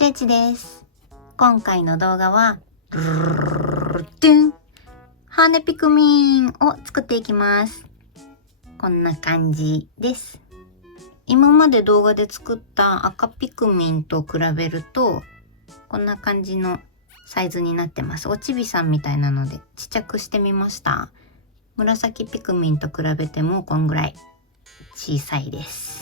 ちえちです。今回の動画はハーネピクミンを作っていきます。こんな感じです。今まで動画で作った赤ピクミンと比べるとこんな感じのサイズになってます。おちびさんみたいなのでちっちゃくしてみました。紫ピクミンと比べてもこんぐらい小さいです。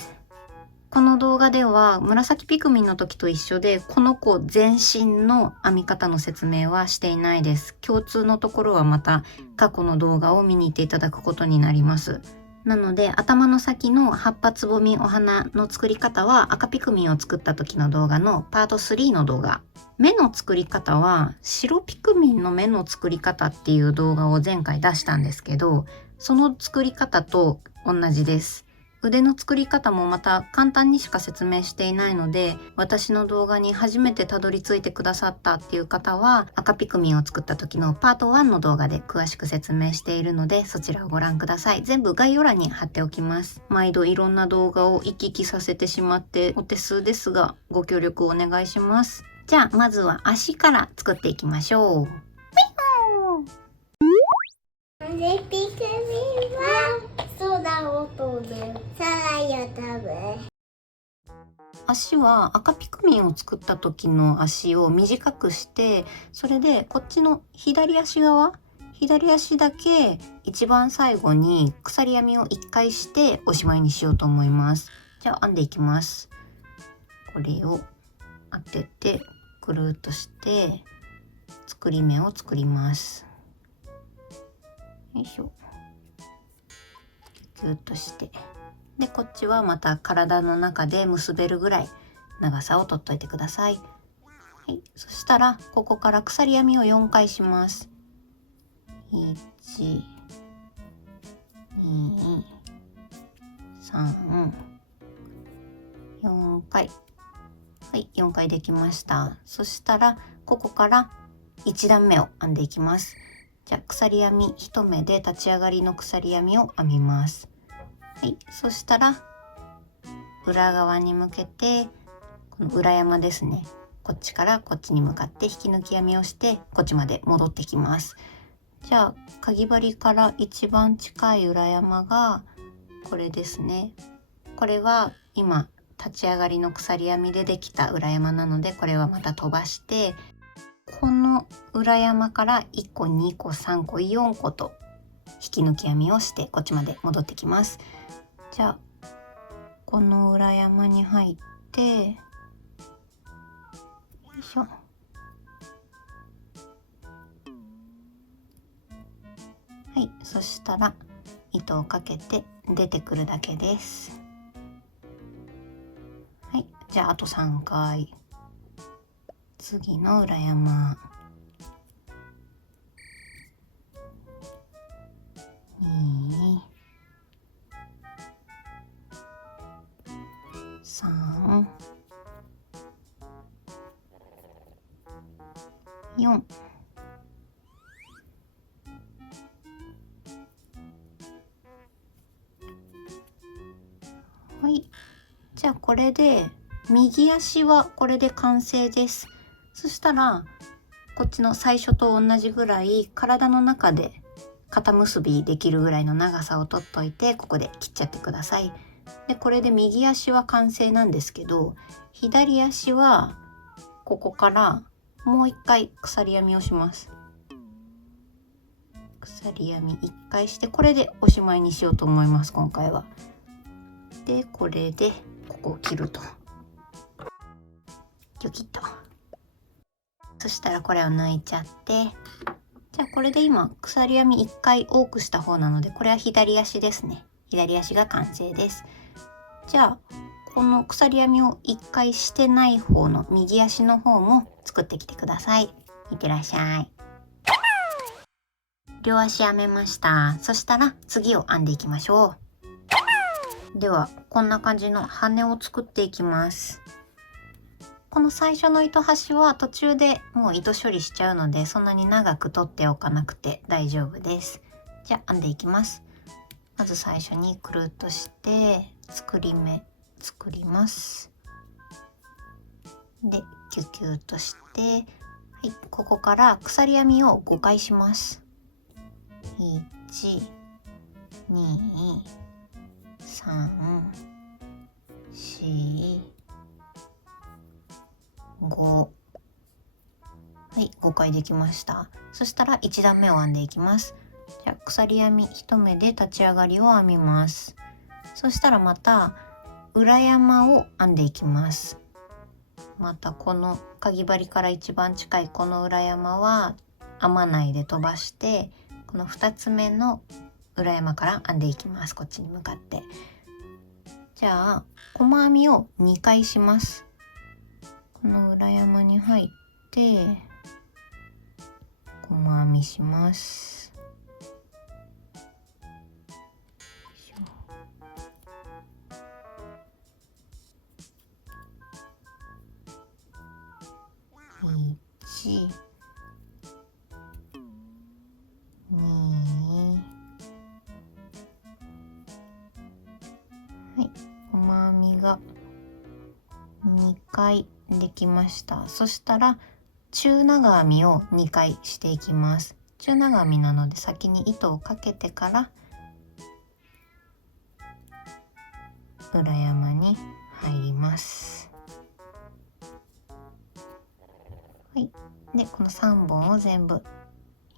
この動画では紫ピクミンの時と一緒でこの子全身の編み方の説明はしていないです。共通のところはまた過去の動画を見に行っていただくことになります。なので頭の先の葉っぱつぼみお花の作り方は赤ピクミンを作った時の動画のパート3の動画。目の作り方は白ピクミンの目の作り方っていう動画を前回出したんですけど、その作り方と同じです。腕の作り方もまた簡単にしか説明していないので、私の動画に初めてたどり着いてくださったっていう方は赤ピクミンを作った時のパート1の動画で詳しく説明しているので、そちらをご覧ください。全部概要欄に貼っておきます。毎度いろんな動画を行き来させてしまってお手数ですが、ご協力お願いします。じゃあまずは足から作っていきましょう。ピクミンは空を飛ぶ。空を飛ぶ。足は赤ピクミンを作った時の足を短くして、それでこっちの左足だけ一番最後に鎖編みを1回しておしまいにしようと思います。じゃあ編んでいきます。これを当ててくるっとして作り目を作ります。よいしょ。ギュッとして、でこっちはまた体の中で結べるぐらい長さを取っといてください。はい、そしたらここから鎖編みを4回します。1、2、3、4回。はい、4回できました。そしたらここから1段目を編んでいきます。じゃあ鎖編み1目で立ち上がりの鎖編みを編みます。はい、そしたら裏側に向けてこの裏山ですね、こっちからこっちに向かって引き抜き編みをしてこっちまで戻ってきます。じゃあかぎ針から一番近い裏山がこれですね。これは今立ち上がりの鎖編みでできた裏山なので、これはまた飛ばして、この裏山から1個2個3個4個と引き抜き編みをしてこっちまで戻ってきます。じゃあこの裏山に入ってよいしょ。はい、そしたら糸をかけて出てくるだけです。はい、じゃああと3回。次の裏山。2、3、4。はい、じゃあこれで右足はこれで完成です。そしたらこっちの最初と同じぐらい体の中で肩結びできるぐらいの長さを取っといて、ここで切っちゃってください。でこれで右足は完成なんですけど、左足はここからもう一回鎖編みをします。鎖編み1回して、これでおしまいにしようと思います今回は。でこれでここを切るとギョキッと。そしたらこれを抜いちゃって、じゃあこれで今鎖編み1回多くした方なので、これは左足ですね。左足が完成です。じゃあこの鎖編みを1回してない方の右足の方も作ってきてください。いってらっしゃい。両足編めました。そしたら次を編んでいきましょう。ではこんな感じの羽を作っていきます。この最初の糸端は途中でもう糸処理しちゃうので、そんなに長く取っておかなくて大丈夫です。じゃあ編んでいきます。まず最初にくるっとして作り目作ります。でキュキュッとして、はい、ここから鎖編みを5回します。1、2、3、4、5。はい、5回できました。そしたら1段目を編んでいきます。じゃあ鎖編み1目で立ち上がりを編みます。そしたらまた裏山を編んでいきます。またこのかぎ針から一番近いこの裏山は編まないで飛ばして、この2つ目の裏山から編んでいきます。こっちに向かって。じゃあ細編みを2回します。この裏山に入って細編みします。1、2、はい、細編みが2回できました。そしたら中長編みを2回していきます。中長編みなので先に糸をかけてから裏山に入ります。はい、でこの3本を全部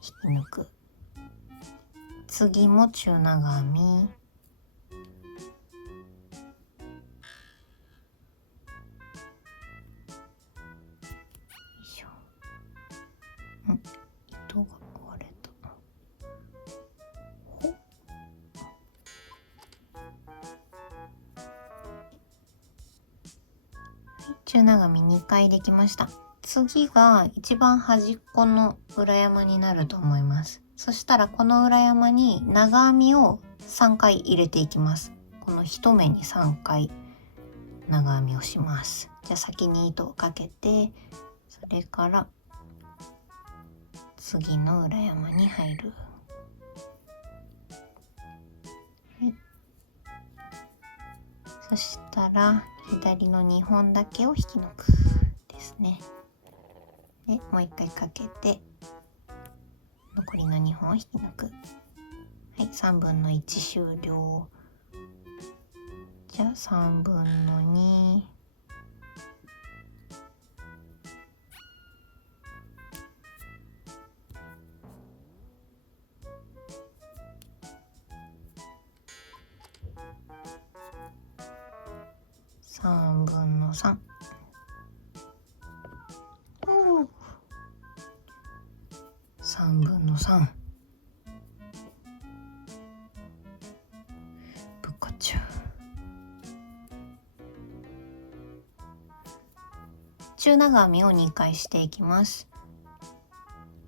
引き抜く。次も中長編み。糸が割れた。中長編み2回できました。次が一番端っこの裏山になると思います。そしたらこの裏山に長編みを3回入れていきます。この1目に3回長編みをします。じゃあ先に糸をかけて、それから次の裏山に入る。はい、そしたら左の2本だけを引き抜くですね。でもう一回かけて残りの2本を引き抜く。はい、3分の1終了。じゃあ3分の2。3分の3。3分の3。ぶっこっちゃう。中長編みを2回していきます。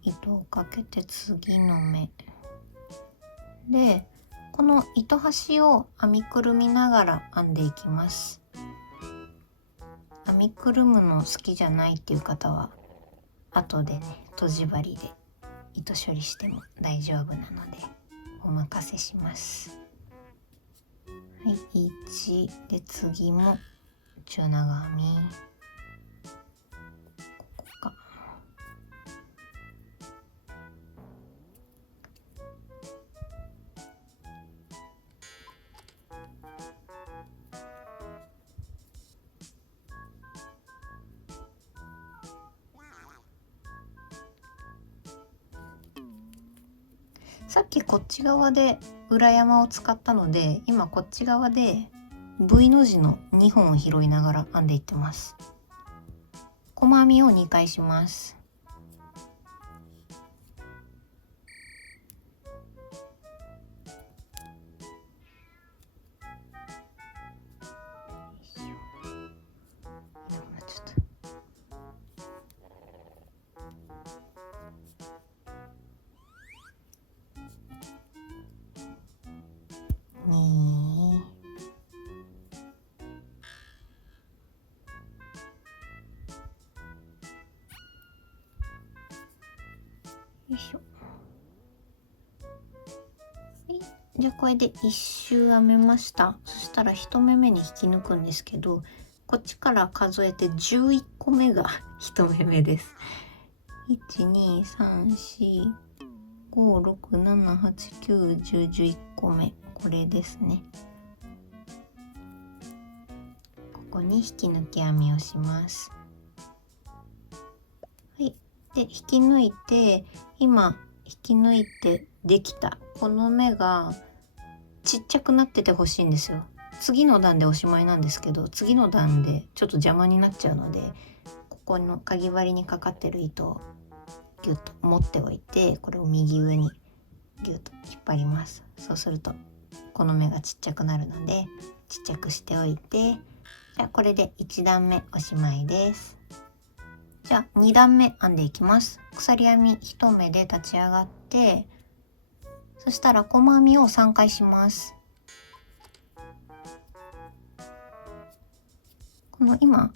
糸をかけて次の目で、この糸端を編みくるみながら編んでいきます。編みくるむの好きじゃないっていう方は後でね、とじ針で糸処理しても大丈夫なのでお任せします。はい、1で次も中長編み。ここか。さっきこっち側で裏山を使ったので、今こっち側で V の字の2本を拾いながら編んでいってます。細編みを2回します。よいしょ。はい、じゃあこれで1周編めました。そしたら1目目に引き抜くんですけど、こっちから数えて11個目が1目目です。1234567891011個目、これですね。ここに引き抜き編みをします。はい、で引き抜いて、今引き抜いてできたこの目がちっちゃくなっててほしいんですよ。次の段でおしまいなんですけど、次の段でちょっと邪魔になっちゃうので、ここのかぎ針にかかってる糸をギュッと持っておいて、これを右上にギュッと引っ張ります。そうするとこの目がちっちゃくなるので、ちっちゃくしておいて、じゃあこれで1段目おしまいです。じゃあ2段目編んでいきます。鎖編み1目で立ち上がって、そしたら細編みを3回します。この今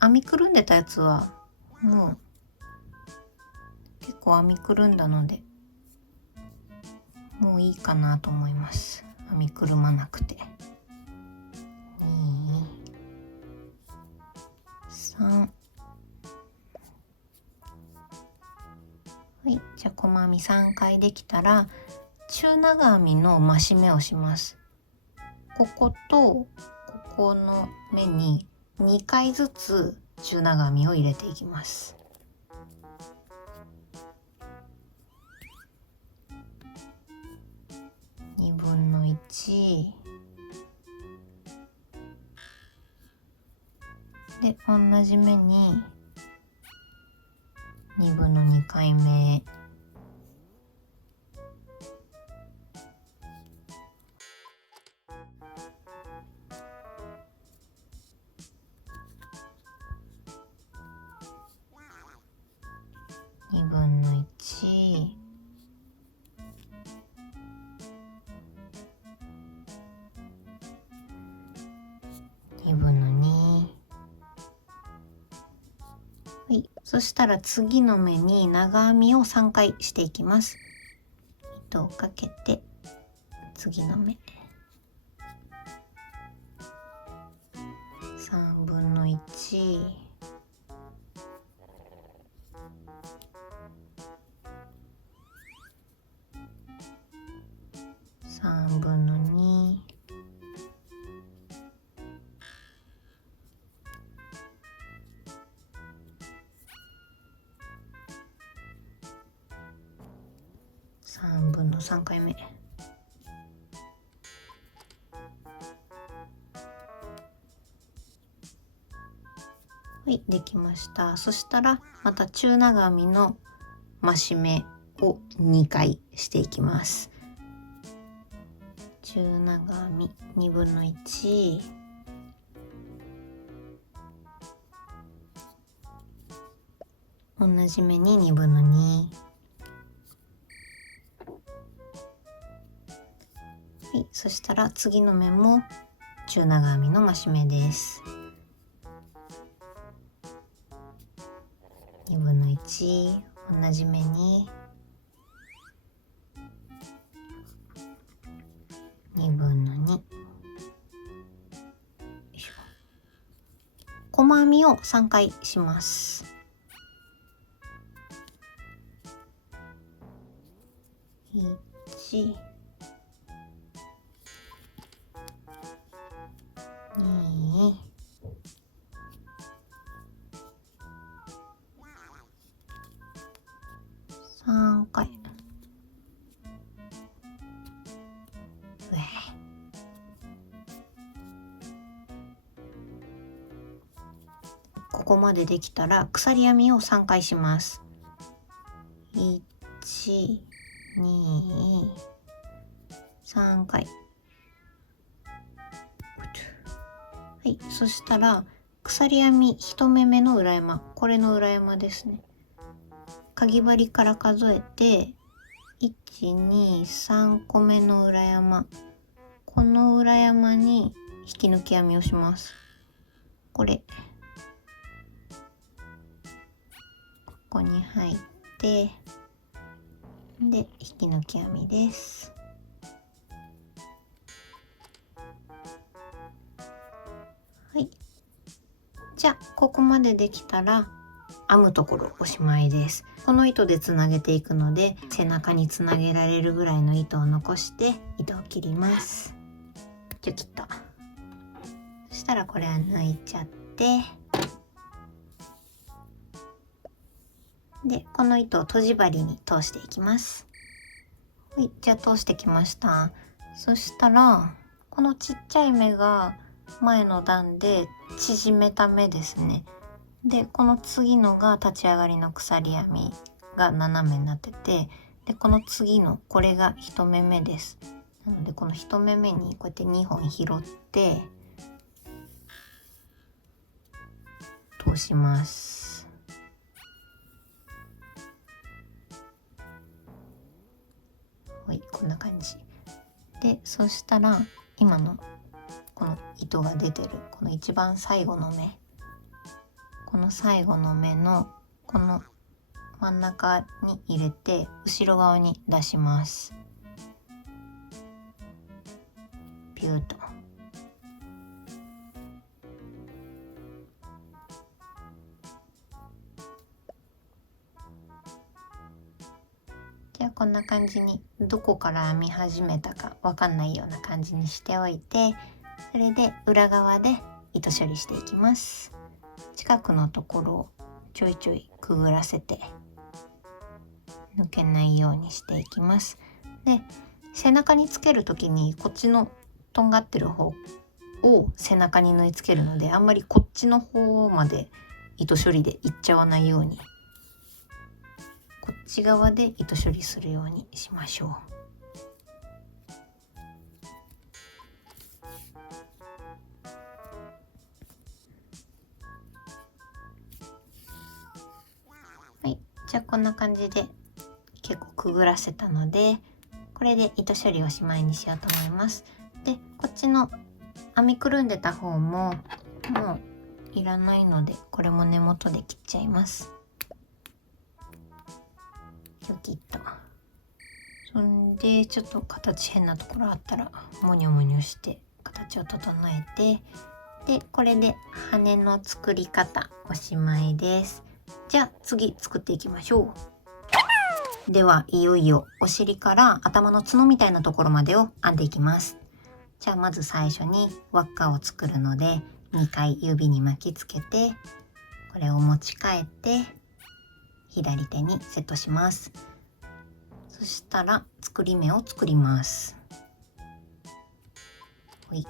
編みくるんでたやつはもう結構編みくるんだので、もういいかなと思います。編みくるまなくて。2、3。はい、じゃあ細編み3回できたら、中長編みの増し目をします。こことここの目に2回ずつ中長編みを入れていきます。2分の1で、同じ目に2分の2回目、2分の1、2分の2。はい、そしたら次の目に長編みを3回していきます。糸をかけて次の目、3分の1、3分の2、3分の3回目。はい、できました。そしたらまた中長編みの増し目を2回していきます。中長編み2分の1、同じ目に2分の2、はい、そしたら次の目も中長編みの増し目です。2分の1、同じ目に2分の2、細編みを3回します。1、2、3回。ここまでできたら鎖編みを3回します。1、2、3回。はい、そしたら鎖編み1目目の裏山、これの裏山ですね。かぎ針から数えて1、2、3個目の裏山、この裏山に引き抜き編みをします。これここに入って、で引き抜き編みです。はい、ここまでできたら編むところおしまいです。この糸でつなげていくので、背中につなげられるぐらいの糸を残して糸を切ります。チョキッと。そしたらこれは抜いちゃって、でこの糸をとじ針に通していきます。はい、じゃあ通してきました。そしたらこのちっちゃい目が前の段で縮めた目ですね。でこの次のが立ち上がりの鎖編みが斜めになってて、でこの次のこれが1目目です。なのでこの1目目にこうやって2本拾って通します。はい、こんな感じで、そしたら今のこの糸が出てるこの一番最後の目、この最後の目のこの真ん中に入れて後ろ側に出します。ピューと。じゃあこんな感じにどこから編み始めたかわかんないような感じにしておいて、それで裏側で糸処理していきます。近くのところをちょいちょいくぐらせて抜けないようにしていきます。で背中につける時にこっちのとんがってる方を背中に縫い付けるので、あんまりこっちの方まで糸処理でいっちゃわないように、こっち側で糸処理するようにしましょう。はい、じゃあこんな感じで結構くぐらせたので、これで糸処理をしまいにしようと思います。でこっちの編みくるんでた方ももういらないので、これも根元で切っちゃいます。チョキッと。そんでちょっと形変なところあったらモニョモニョして形を整えて、でこれで羽の作り方おしまいです。じゃあ次作っていきましょう。ではいよいよお尻から頭の角みたいなところまでを編んでいきます。じゃあまず最初に輪っかを作るので2回指に巻きつけて、これを持ち替えて左手にセットします。そしたら作り目を作ります。はい、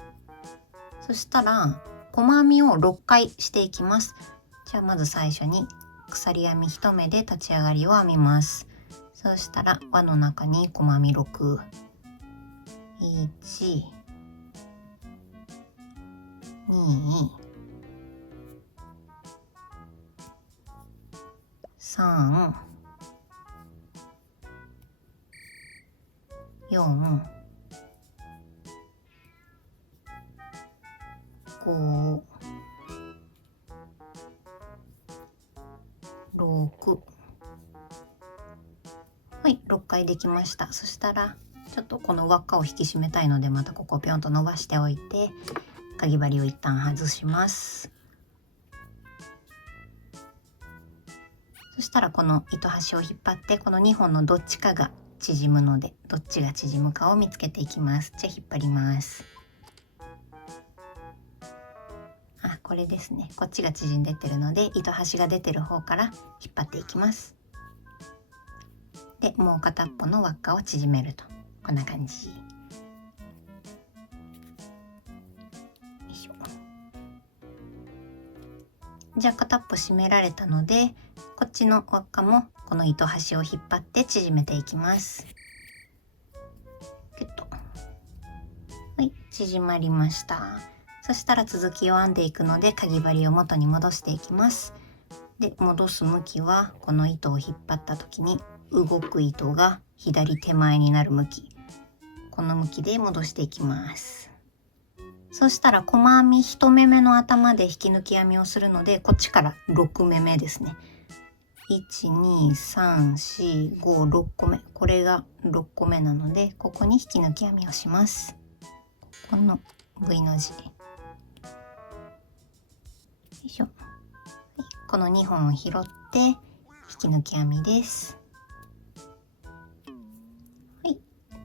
そしたら細編みを6回していきます。じゃあまず最初に鎖編み1目で立ち上がりを編みます。そしたら輪の中に細編み6、1、2、3、4、5、6、はい、6回できました。そしたらちょっとこの輪っかを引き締めたいので、またここをピョンと伸ばしておいて、かぎ針を一旦外します。そしたらこの糸端を引っ張ってこの2本のどっちかが縮むので、どっちが縮むかを見つけていきます。じゃあ引っ張ります。あ、これですね。こっちが縮んでってるので糸端が出てる方から引っ張っていきます。でもう片っぽの輪っかを縮めるとこんな感じ。よいしょ。じゃあ片っぽ締められたので、こっちの輪っかもこの糸端を引っ張って縮めていきます。キュッと。はい、縮まりました。そしたら続きを編んでいくので、かぎ針を元に戻していきます。で戻す向きはこの糸を引っ張った時に動く糸が左手前になる向き、この向きで戻していきます。そしたら細編み1目目の頭で引き抜き編みをするので、こっちから6目目ですね。12345個目、これが6個目なので、ここに引き抜き編みをします。この V の字、よいしょ。この2本を拾って引き抜き編みです。はい、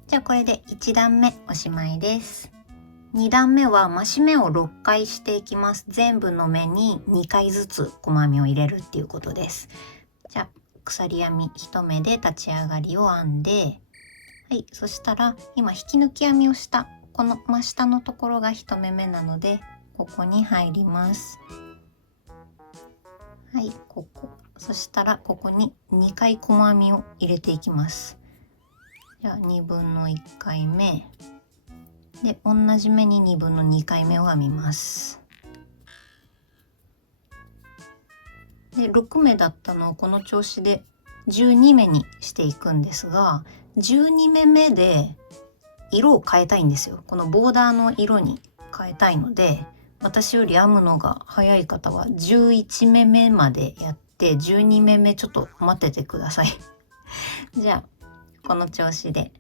じゃあこれで1段目おしまいです。2段目は増し目を6回していきます。全部の目に2回ずつ細編みを入れるっていうことです。じゃあ鎖編み1目で立ち上がりを編んで、はい、そしたら今引き抜き編みをしたこの真下のところが1目目なので、ここに入ります。はい、ここ。そしたらここに2回細編みを入れていきます。じゃあ2分の1回目で、同じ目に2分の2回目を編みます。で6目だったのをこの調子で12目にしていくんですが、12目目で色を変えたいんですよ。このボーダーの色に変えたいので、私より編むのが早い方は11目目までやって12目目ちょっと待っててくださいじゃあこの調子で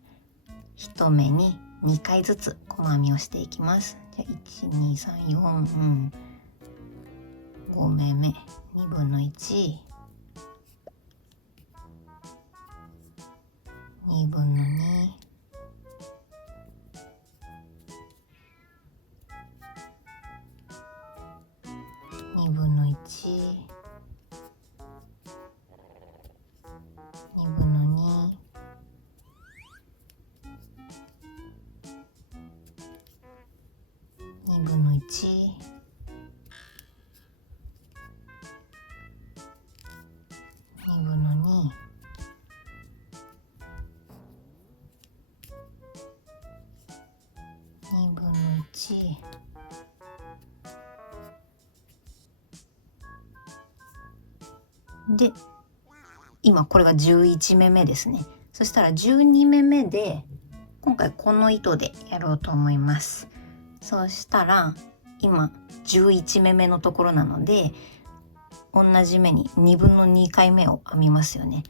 1目に2回ずつ細編みをしていきます。じゃあ12345目目2分の1、2分の2、2分の1、2分の2、2分の1、2分の2、2分の1、で今これが11目目ですね。そしたら12目目で今回この糸でやろうと思います。そうしたら今11目目のところなので、同じ目に2分の2回目を編みますよね。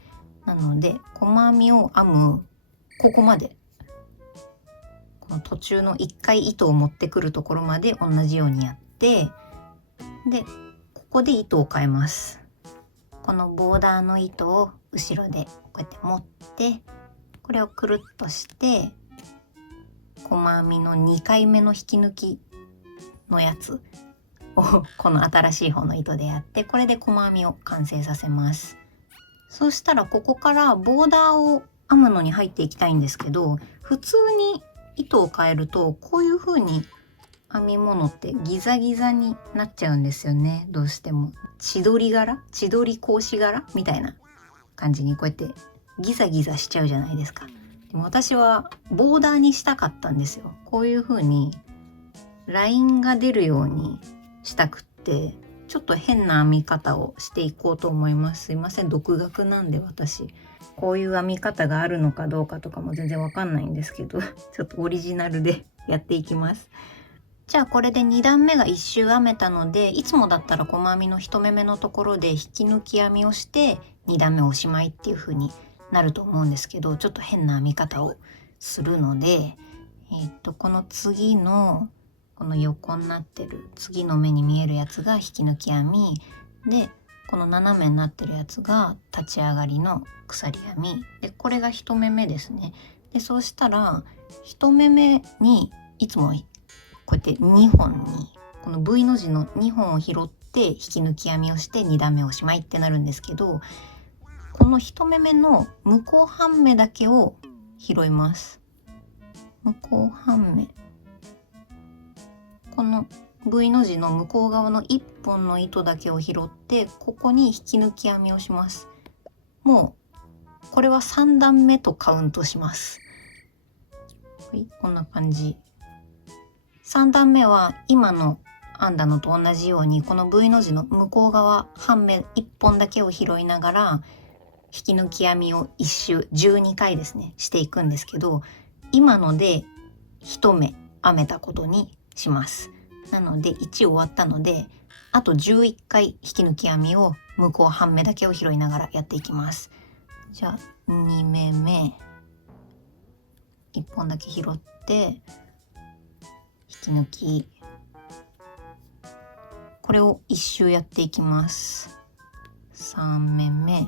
なので細編みを編むここまで、この途中の1回糸を持ってくるところまで同じようにやって、でここで糸を変えます。このボーダーの糸を後ろでこうやって持って、これをくるっとして細編みの2回目の引き抜きのやつをこの新しい方の糸でやって、これで細編みを完成させます。そうしたらここからボーダーを編むのに入っていきたいんですけど、普通に糸を変えるとこういう風に編み物ってギザギザになっちゃうんですよね。どうしても千鳥格子柄みたいな感じにこうやってギザギザしちゃうじゃないですか。でも私はボーダーにしたかったんですよ。こういう風にラインが出るようにしたくって、ちょっと変な編み方をしていこうと思います。すいません、独学なんで私こういう編み方があるのかどうかとかも全然わかんないんですけどちょっとオリジナルでやっていきます。じゃあこれで2段目が1周編めたので、いつもだったら細編みの1目目のところで引き抜き編みをして2段目おしまいっていう風になると思うんですけど、ちょっと変な編み方をするので、この次のこの横になってる次の目に見えるやつが引き抜き編みで、この斜めになってるやつが立ち上がりの鎖編みで、これが1目目ですね。でそうしたら1目目にいつもこうやって2本にこの V の字の2本を拾って引き抜き編みをして2段目おしまいってなるんですけど、この1目目の向こう半目だけを拾います。向こう半目、この V の字の向こう側の1本の糸だけを拾ってここに引き抜き編みをします。もうこれは3段目とカウントします。はい、こんな感じ。3段目は今の編んだのと同じようにこの V の字の向こう側半目1本だけを拾いながら引き抜き編みを1周12回ですねしていくんですけど、今ので1目編めたことにします。なので1終わったので、あと11回引き抜き編みを向こう半目だけを拾いながらやっていきます。じゃあ2目目1本だけ拾って引き抜き、これを1周やっていきます。3目目、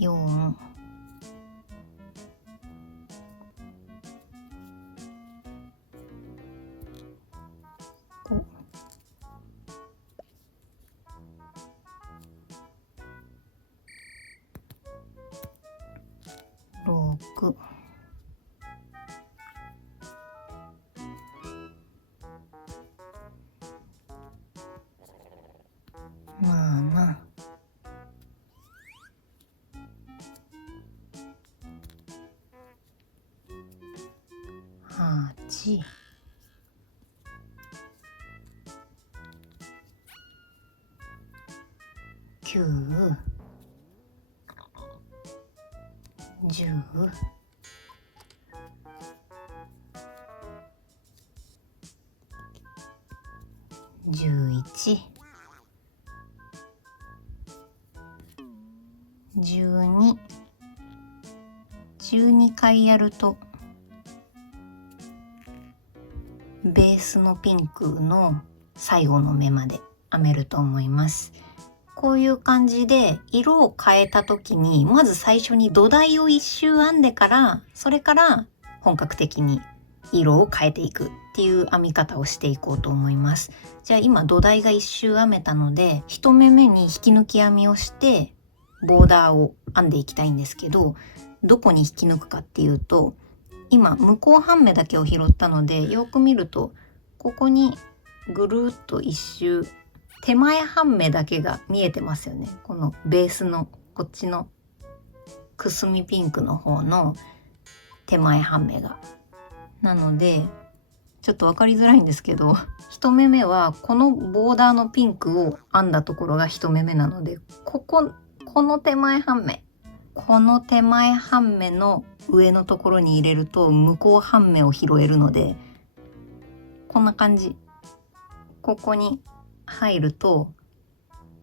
4、5、6、7、8、9、10、11、12、12回やるとベースのピンクの最後の目まで編めると思います。こういう感じで色を変えた時にまず最初に土台を一周編んでからそれから本格的に色を変えていくっていう編み方をしていこうと思います。じゃあ今土台が一周編めたので1目目に引き抜き編みをしてボーダーを編んでいきたいんですけど、どこに引き抜くかっていうと今向こう半目だけを拾ったのでよく見るとここにぐるっと一周手前半目だけが見えてますよね。このベースのこっちのくすみピンクの方の手前半目が。なのでちょっと分かりづらいんですけど1目目はこのボーダーのピンクを編んだところが1目目なのでこの手前半目の上のところに入れると向こう半目を拾えるのでこんな感じ。ここに入ると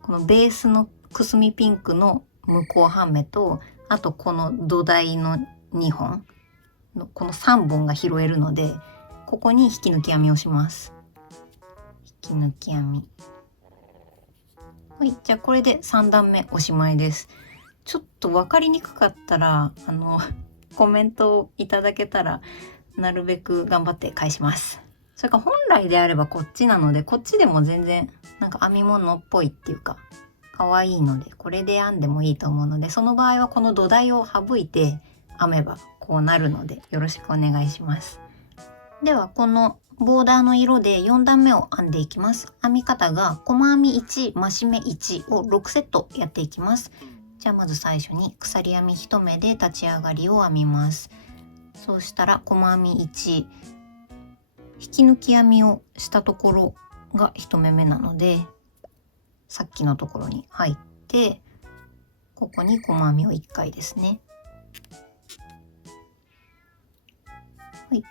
このベースのくすみピンクの向こう半目とあとこの土台の2本のこの3本が拾えるのでここに引き抜き編みをします。引き抜き編み。はい、じゃあこれで3段目おしまいです。ちょっと分かりにくかったらコメントをいただけたらなるべく頑張って返します。それから本来であればこっちなのでこっちでも全然なんか編み物っぽいっていうか可愛いのでこれで編んでもいいと思うのでその場合はこの土台を省いて編めばこうなるのでよろしくお願いします。ではこのボーダーの色で4段目を編んでいきます。編み方が細編み1、増し目1を6セットやっていきます。じゃあまず最初に鎖編み1目で立ち上がりを編みます。そうしたら細編み1、引き抜き編みをしたところが1目目なのでさっきのところに入ってここに細編みを1回ですね。はい、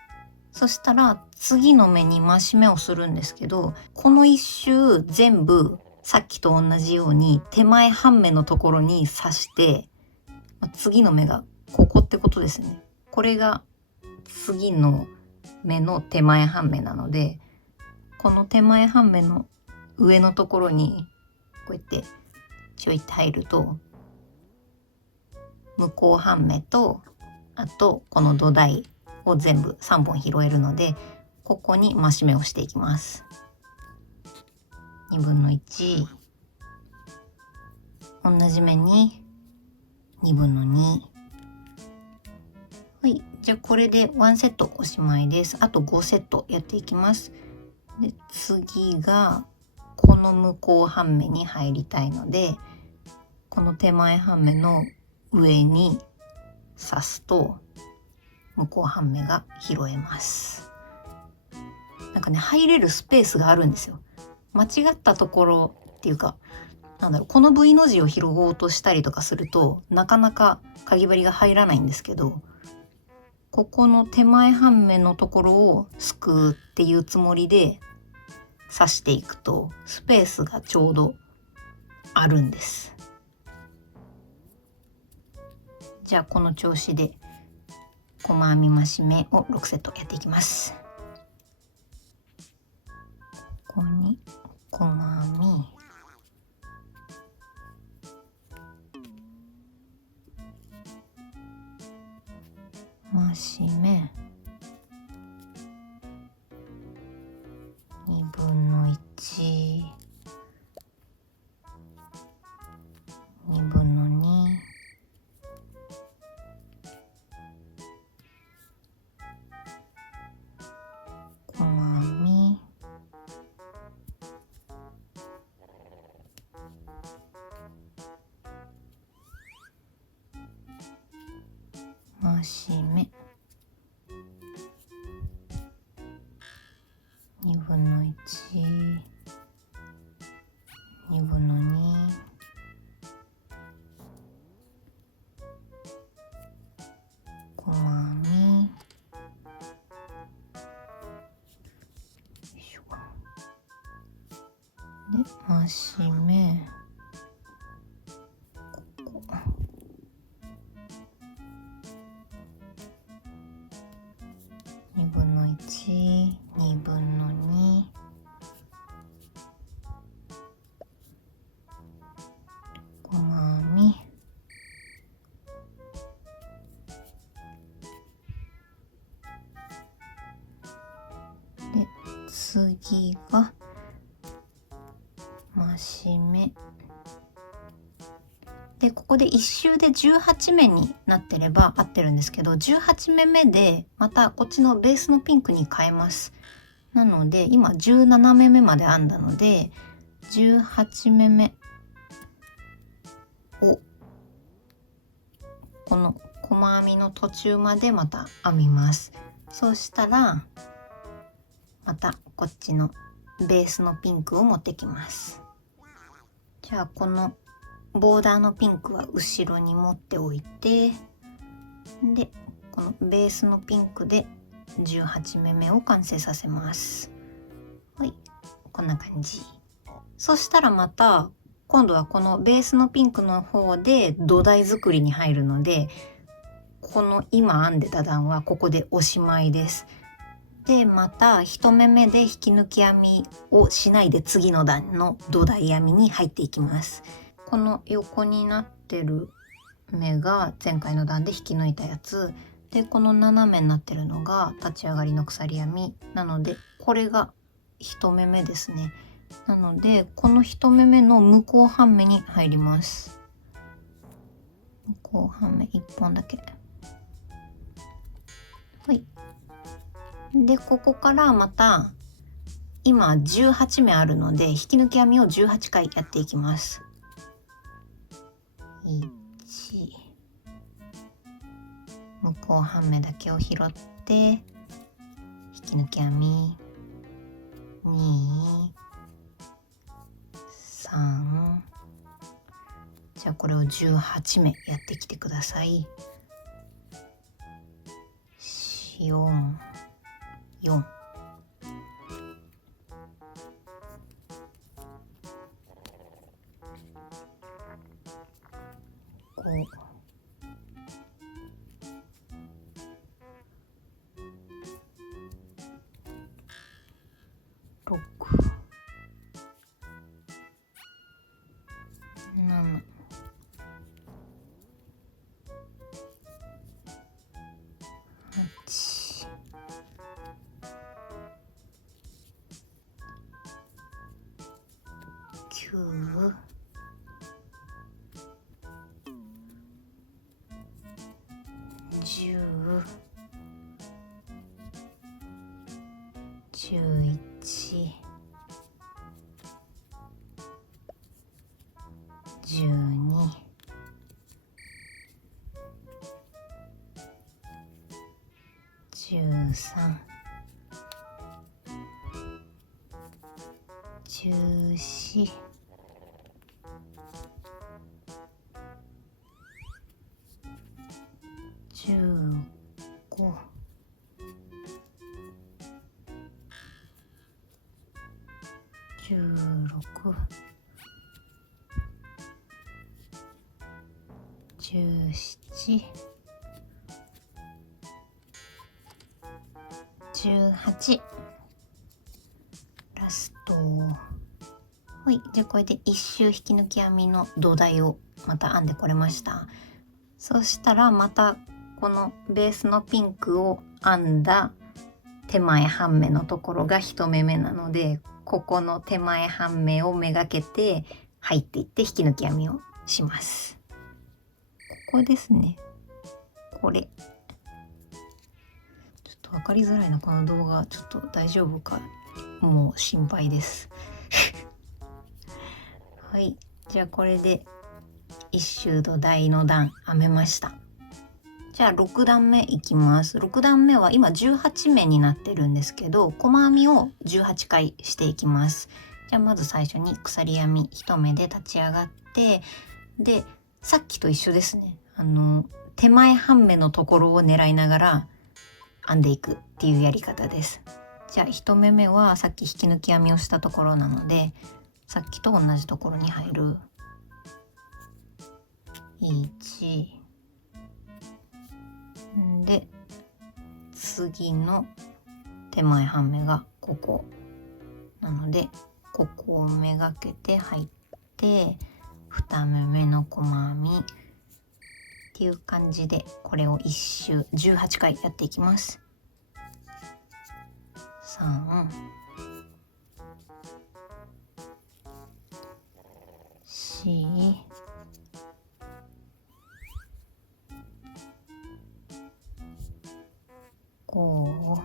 そしたら次の目に増し目をするんですけどこの1周全部さっきと同じように手前半目のところに刺して次の目がここってことですね。これが次の目の手前半目なのでこの手前半目の上のところにこうやってちょいって入ると向こう半目とあとこの土台を全部3本拾えるのでここに増し目をしていきます。2分の1同じ目に2分の2。はい、じゃあこれで1セットおしまいです。あと5セットやっていきます。で次がこの向こう半目に入りたいのでこの手前半目の上に刺すと向こう半目が拾えます。なんかね入れるスペースがあるんですよ。間違ったところっていうかこの V の字を拾おうとしたりとかするとなかなかかぎ針が入らないんですけどここの手前半目のところをすくうっていうつもりで刺していくとスペースがちょうどあるんです。じゃあこの調子で細編み増し目を6セットやっていきます。こに細編み、増し目、1/2、2/2、細編み、増し目、1/2、2/2、細編み、で増し目、ここ1/2、2/2、細編み、で次が増し目で、ここで1周で18目になってれば合ってるんですけど、18目目でまたこっちのベースのピンクに変えます。なので今17目目まで編んだので、18目目をこの細編みの途中までまた編みます。そうしたらまたこっちのベースのピンクを持ってきます。じゃあこのボーダーのピンクは後ろに持っておいて、でこのベースのピンクで18目目を完成させます。はい、こんな感じ。そしたらまた今度はこのベースのピンクの方で土台作りに入るので、この今編んでた段はここでおしまいです。でまた1目目で引き抜き編みをしないで次の段の土台編みに入っていきます。この横になってる目が前回の段で引き抜いたやつで、この斜めになってるのが立ち上がりの鎖編みなので、これが1目目ですね。なのでこの1目目の向こう半目に入ります。向こう半目1本だけ。はい。でここからまた今18目あるので、引き抜き編みを18回やっていきます。1、向こう半目だけを拾って引き抜き編み、2、3、じゃあこれを18目やってきてください。4、4、5、6、7、8、9、10、11、12、13、14、15、16、17、18、ラストはい、じゃあこれで一周引き抜き編みの土台をまた編んでこれました。そしたらまたこのベースのピンクを編んだ手前半目のところが1目めなので、ここの手前半目をめがけて入っていって引き抜き編みをします。ここですね。これちょっと分かりづらいな、この動画。ちょっと大丈夫かもう心配ですはい、じゃあこれで一周土台の段編めました。じゃあ6段目いきます。6段目は今18目になってるんですけど、細編みを18回していきます。じゃあまず最初に鎖編み1目で立ち上がって、でさっきと一緒ですね。手前半目のところを狙いながら編んでいくっていうやり方です。じゃあ1目目はさっき引き抜き編みをしたところなので、さっきと同じところに入る。1で、次の手前半目がここなので、ここをめがけて入って、2目目の細編みっていう感じで、これを1周18回やっていきます。3、4、5、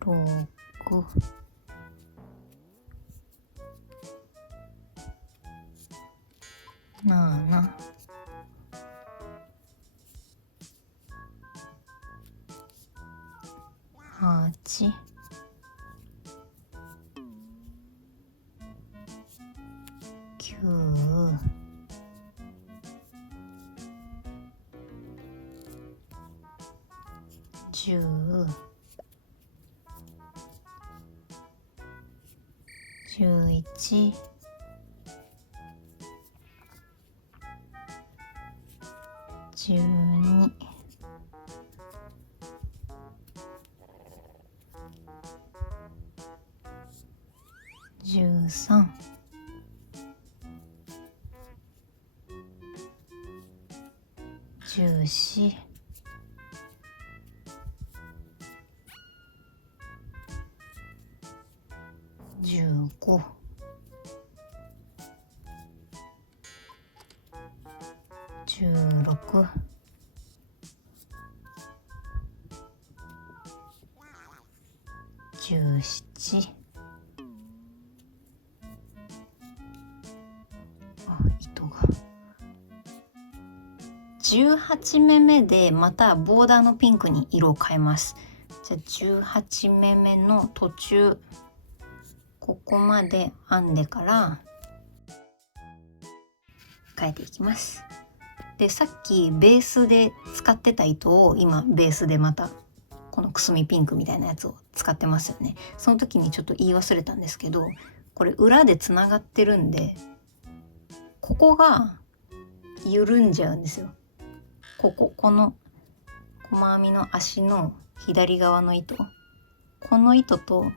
6、7、8、9、10、11、12、13、14、15、16、17、糸が18目目でまたボーダーのピンクに色を変えます。じゃあ18目目の途中、ここまで編んでから変えていきます。でさっきベースで使ってた糸を今ベースでまたこのくすみピンクみたいなやつを使ってますよね。その時にちょっと言い忘れたんですけど、これ裏でつながってるんで、ここが緩んじゃうんですよ。この細編みの足の左側の糸、この糸と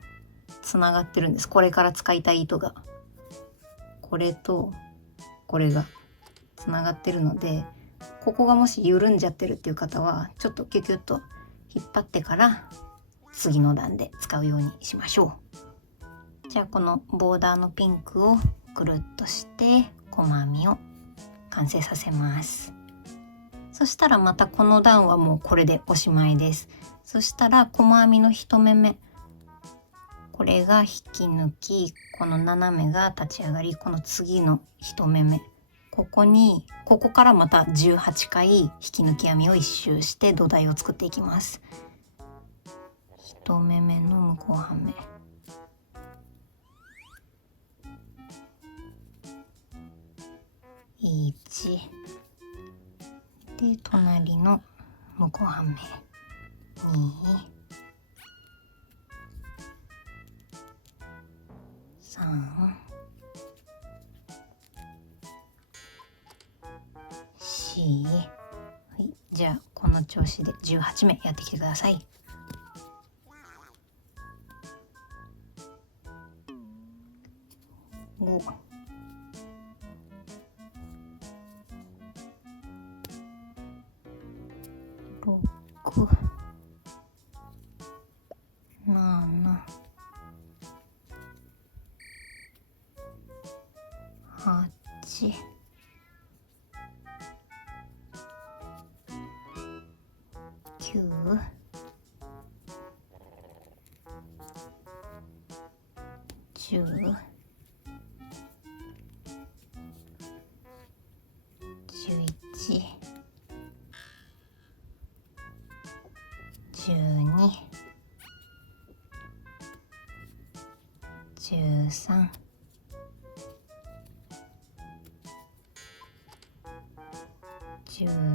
つながってるんです。これから使いたい糸が、これとこれがつながってるので、ここがもし緩んじゃってるっていう方はちょっとキュキュッと引っ張ってから次の段で使うようにしましょう。じゃあこのボーダーのピンクをくるっとして細編みを完成させます。そしたらまたこの段はもうこれでおしまいです。そしたら細編みの1目目、これが引き抜き、この斜めが立ち上がり、この次の1目目、ここからまた18回引き抜き編みを1周して土台を作っていきます。1目目の向こう半目、1で、隣の向こう半目、2、3、4、はい、じゃあこの調子で18目やってきてください。5、6、7、8、9、10、11、12、13、14、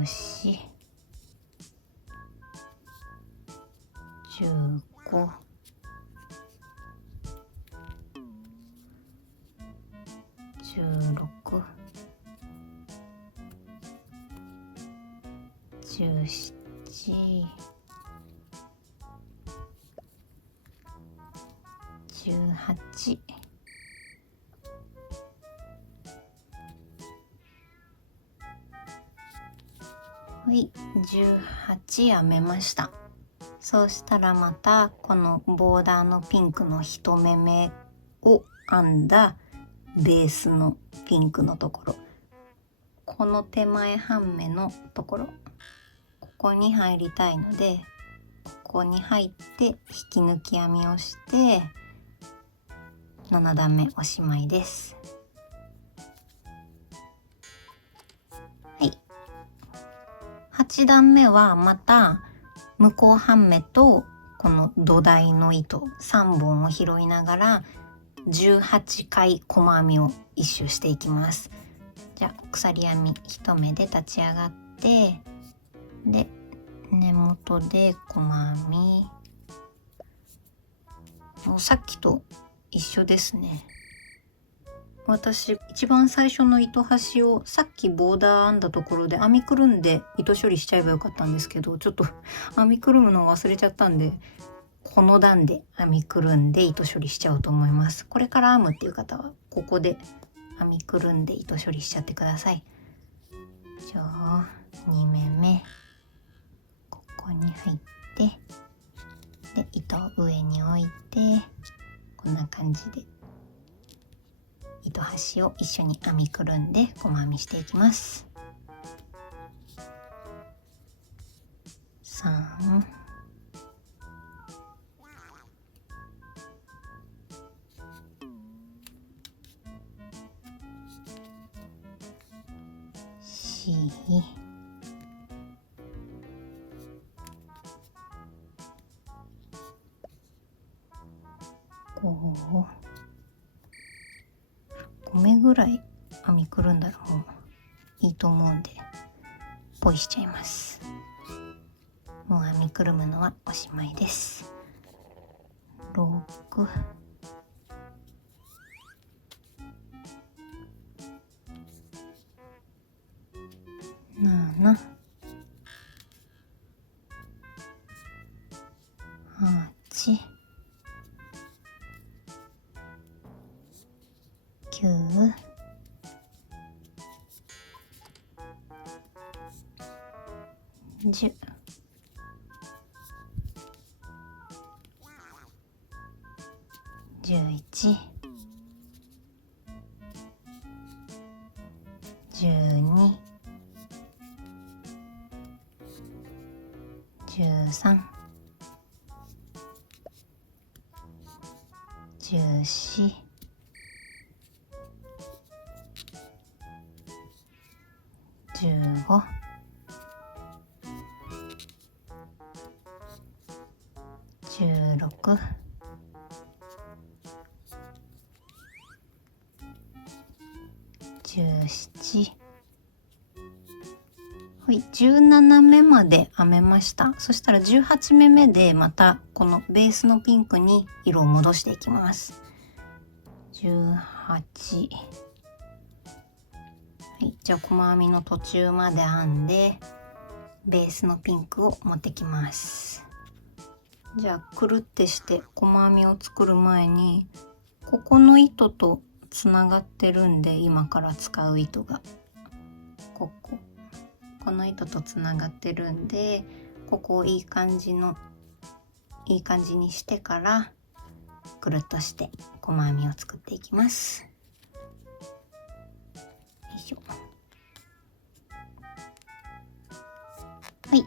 15、16、17、18、はい、18編めました。そうしたらまたこのボーダーのピンクの1目目を編んだベースのピンクのところ、この手前半目のところ、ここに入りたいので、ここに入って引き抜き編みをして7段目おしまいです。はい、8段目はまた向こう半目とこの土台の糸3本を拾いながら18回細編みを一周していきます。じゃあ鎖編み1目で立ち上がって、で根元で細編み、もうさっきと一緒ですね。私一番最初の糸端をさっきボーダー編んだところで編みくるんで糸処理しちゃえばよかったんですけど、ちょっと編みくるむのを忘れちゃったんで、この段で編みくるんで糸処理しちゃおうと思います。これから編むっていう方はここで編みくるんで糸処理しちゃってください。じゃあ2目目ここに入って、で糸を上に置いて、こんな感じで糸端を一緒に編みくるんで細編みしていきます。3、4、5、5目ぐらい編みくるんだらもういいと思うんでポイしちゃいます。もう編みくるむのはおしまいです。6、7、8、9、10、11、12、13、14、15、16、17、はい、17目まで編めました。そしたら18目目でまたこのベースのピンクに色を戻していきます。18、はい、じゃあ細編みの途中まで編んで、ベースのピンクを持ってきます。じゃあくるってして細編みを作る前に、ここの糸とつながってるんで、今から使う糸がこの糸とつながってるんで、ここをいい感じにしてからくるっとして細編みを作っていきます。よいしょ。はい、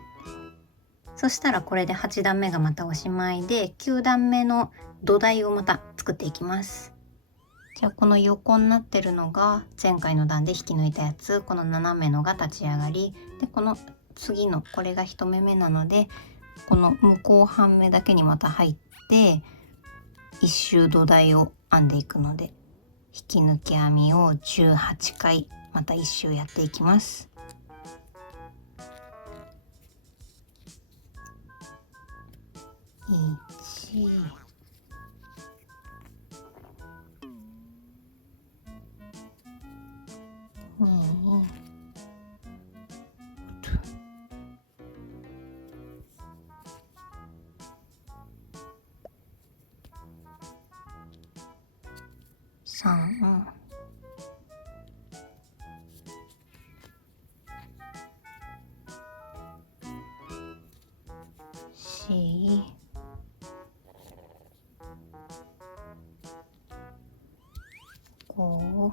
そしたらこれで8段目がまたおしまいで、9段目の土台をまた作っていきます。じゃあこの横になってるのが前回の段で引き抜いたやつ、この斜めのが立ち上がりで、この次のこれが1目めなので、この向こう半目だけにまた入って一周土台を編んでいくので、引き抜き編みを18回また一周やっていきます。1、2、3、4、5、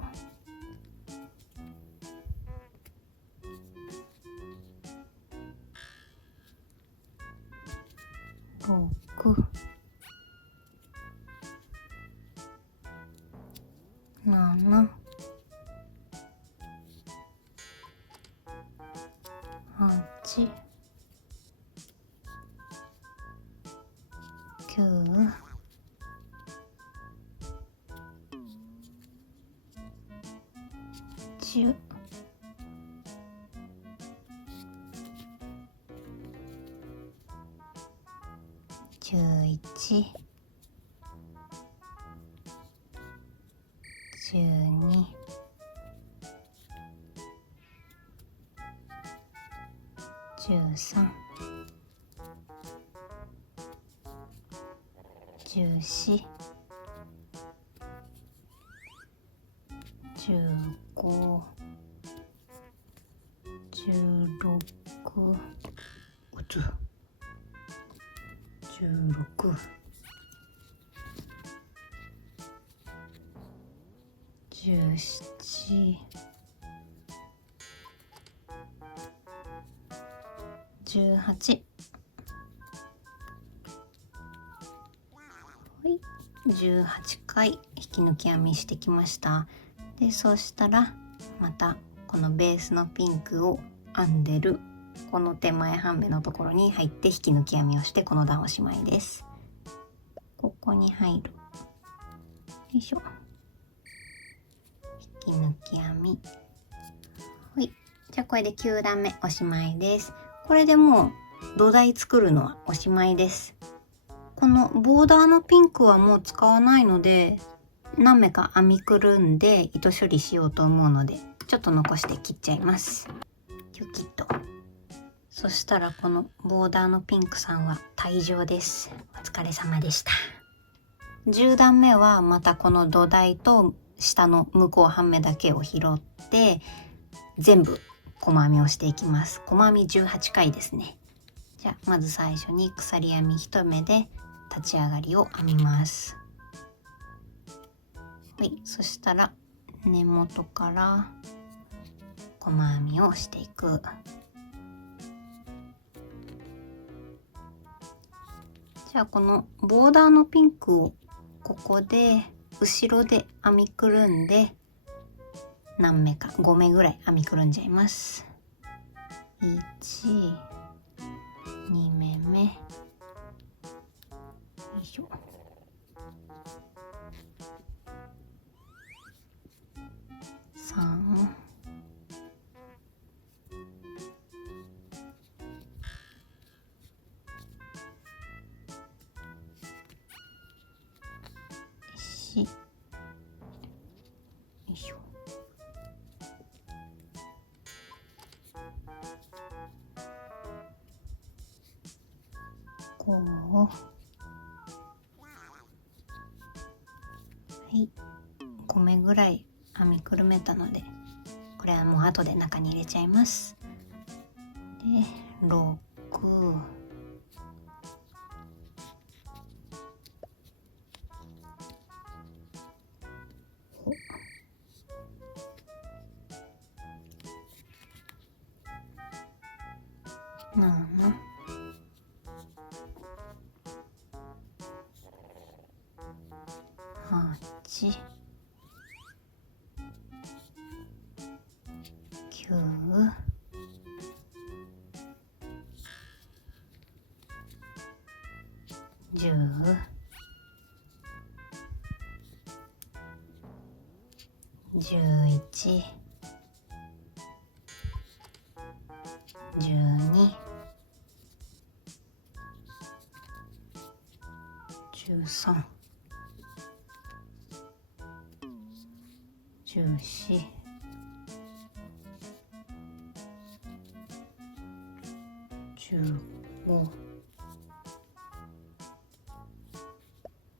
6、7、8、9、10、11、12、13、14、15、16、16、17、18、はい、18回引き抜き編みしてきました。で、そうしたらまたこのベースのピンクを編んでるこの手前半目のところに入って引き抜き編みをして、この段おしまいです。ここに入る。よいしょ。引き抜き編み。はい。じゃあこれで9段目おしまいです。これでもう土台作るのはおしまいです。このボーダーのピンクはもう使わないので、何目か編みくるんで糸処理しようと思うので、ちょっと残して切っちゃいます。キュキッと。そしたらこのボーダーのピンクさんは退場です。お疲れ様でした。10段目はまたこの土台と下の向こう半目だけを拾って全部細編みをしていきます。細編み18回ですね。じゃあまず最初に鎖編み1目で立ち上がりを編みます。はい、そしたら根元から細編みをしていく。じゃあこのボーダーのピンクをここで後ろで編みくるんで、何目か5目ぐらい編みくるんじゃいます。1、2目目、よいしょ。3、4、よいしょ。こう、はい、5目ぐらい編みくるめたので、これはもう後で中に入れちゃいます。で、6、7、8、9、10、11、12、13、14、15、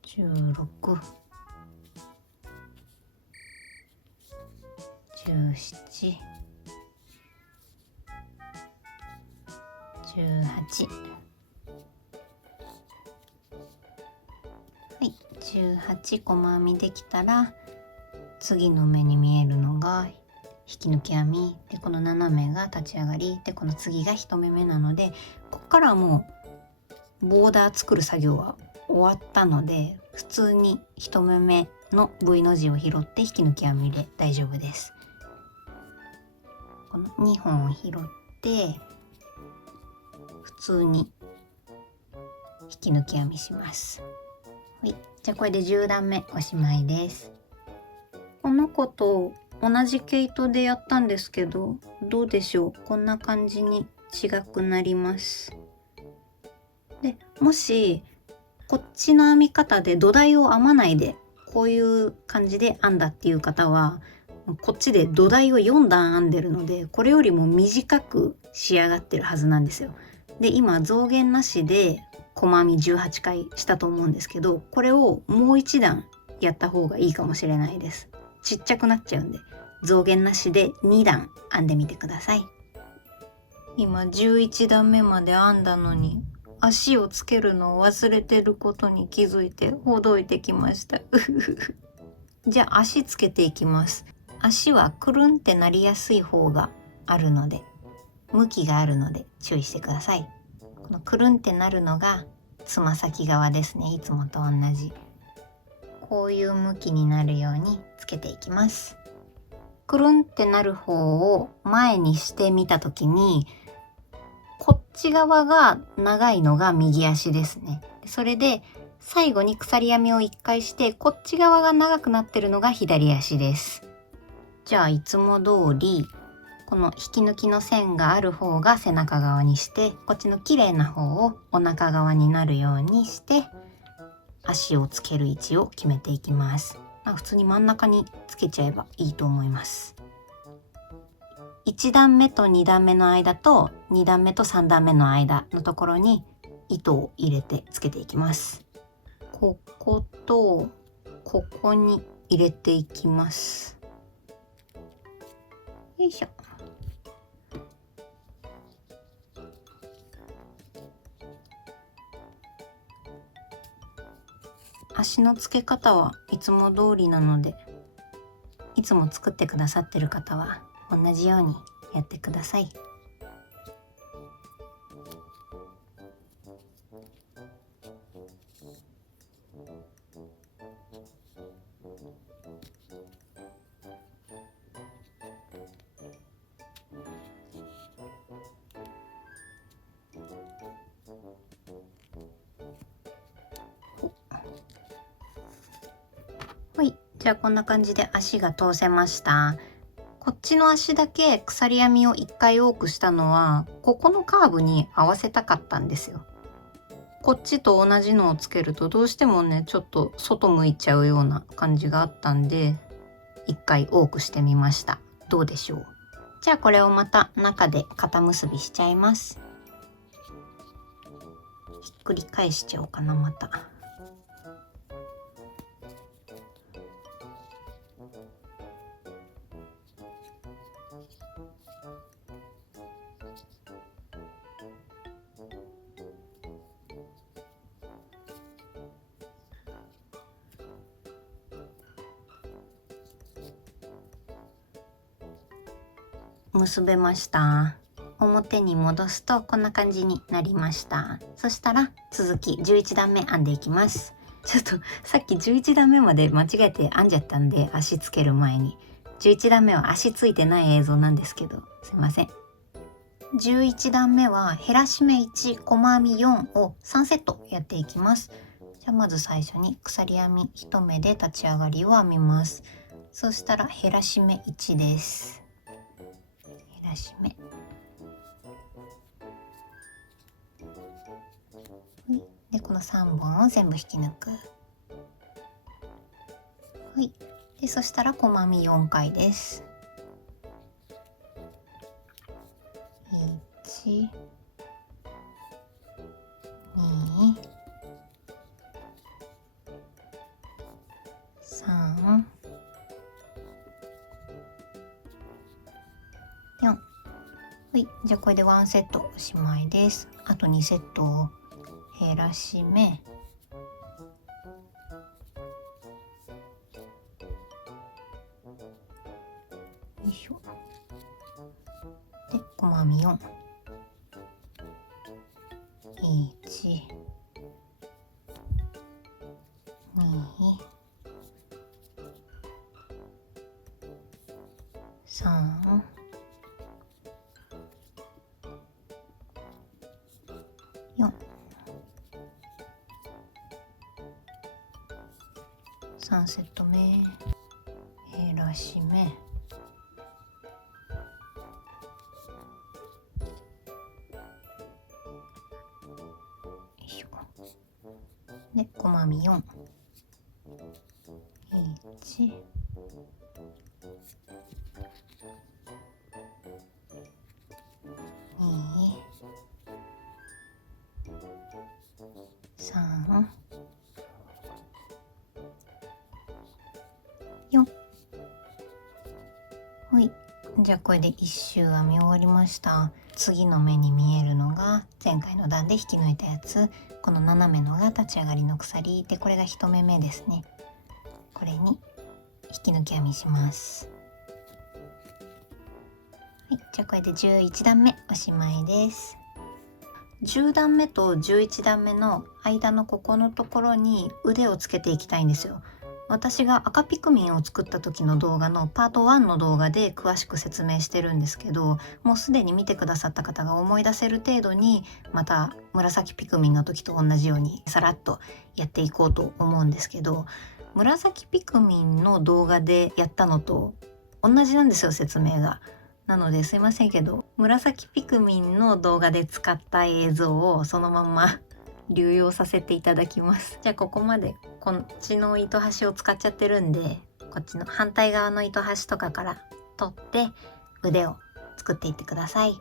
16、17、18、はい、18コマ編みできたら、次の目に見えるのが引き抜き編みで、この斜めが立ち上がりで、この次が1目目なので、ここからはもうボーダー作る作業は終わったので、普通に1目目の V の字を拾って引き抜き編みで大丈夫です。この2本を拾って普通に引き抜き編みします。はい、じゃあこれで10段目おしまいです。この子と同じ毛糸でやったんですけど、どうでしょう。こんな感じに違くなります。でもしこっちの編み方で土台を編まないでこういう感じで編んだっていう方は、こっちで土台を4段編んでるので、これよりも短く仕上がってるはずなんですよ。で今増減なしで細編み18回したと思うんですけど、これをもう一段やった方がいいかもしれないです。ちっちゃくなっちゃうんで、増減なしで2段編んでみてください。今11段目まで編んだのに、足をつけるのを忘れてることに気づいてほどいてきましたじゃあ足つけていきます。足はくるんってなりやすい方があるので、向きがあるので注意してください。このくるんってなるのがつま先側ですね。いつもと同じこういう向きになるようにつけていきます。くるんってなる方を前にしてみたときに、こっち側が長いのが右足ですね。それで最後に鎖編みを1回して、こっち側が長くなってるのが左足です。じゃあいつも通りこの引き抜きの線がある方が背中側にして、こっちの綺麗な方をお腹側になるようにして足をつける位置を決めていきます。普通に真ん中につけちゃえばいいと思います。1段目と2段目の間と2段目と3段目の間のところに糸を入れてつけていきます。こことここに入れていきます。よいしょ。足の付け方はいつも通りなので、いつも作ってくださってる方は同じようにやってください。はい、じゃあこんな感じで足が通せました。こっちの足だけ鎖編みを1回多くしたのは、ここのカーブに合わせたかったんですよ。こっちと同じのをつけるとどうしてもね、ちょっと外向いちゃうような感じがあったんで、1回多くしてみました。どうでしょう。じゃあこれをまた中で肩結びしちゃいます。ひっくり返しちゃおうかな、また。結べました。表に戻すとこんな感じになりました。そしたら続き11段目編んでいきます。ちょっとさっき11段目まで間違えて編んじゃったんで、足つける前に11段目は足ついてない映像なんですけど、すいません。11段目は減らし目1、細編み4を3セットやっていきます。じゃあまず最初に鎖編み1目で立ち上がりを編みます。そしたら減らし目1です。減らし目で、この3本を全部引き抜く。はい。で、そしたら細編み4回です。1、2、3、4。はい。じゃあこれで1セットおしまいです。あと2セットを減らし目。よいしょ。で、細編み4。1、2、3、4。3セット目、減らし目。よいしょ。で、細編み4。1、2、3、4。はい。じゃあこれで1周編み終わりました。次の目に見えるのが前回の段で引き抜いたやつ。この斜めのが立ち上がりの鎖で、これが1目目ですね。これに引き抜き編みします。はい。じゃあこれで11段目おしまいです。10段目と11段目の間のここのところに腕をつけていきたいんですよ。私が赤ピクミンを作った時の動画のパート1の動画で詳しく説明してるんですけど、もうすでに見てくださった方が思い出せる程度に、また紫ピクミンの時と同じようにさらっとやっていこうと思うんですけど、紫ピクミンの動画でやったのと同じなんですよ、説明が。なのですいませんけど、紫ピクミンの動画で使った映像をそのまんま流用させていただきます。じゃあここまでこっちの糸端を使っちゃってるんで、こっちの反対側の糸端とかから取って腕を作っていってください。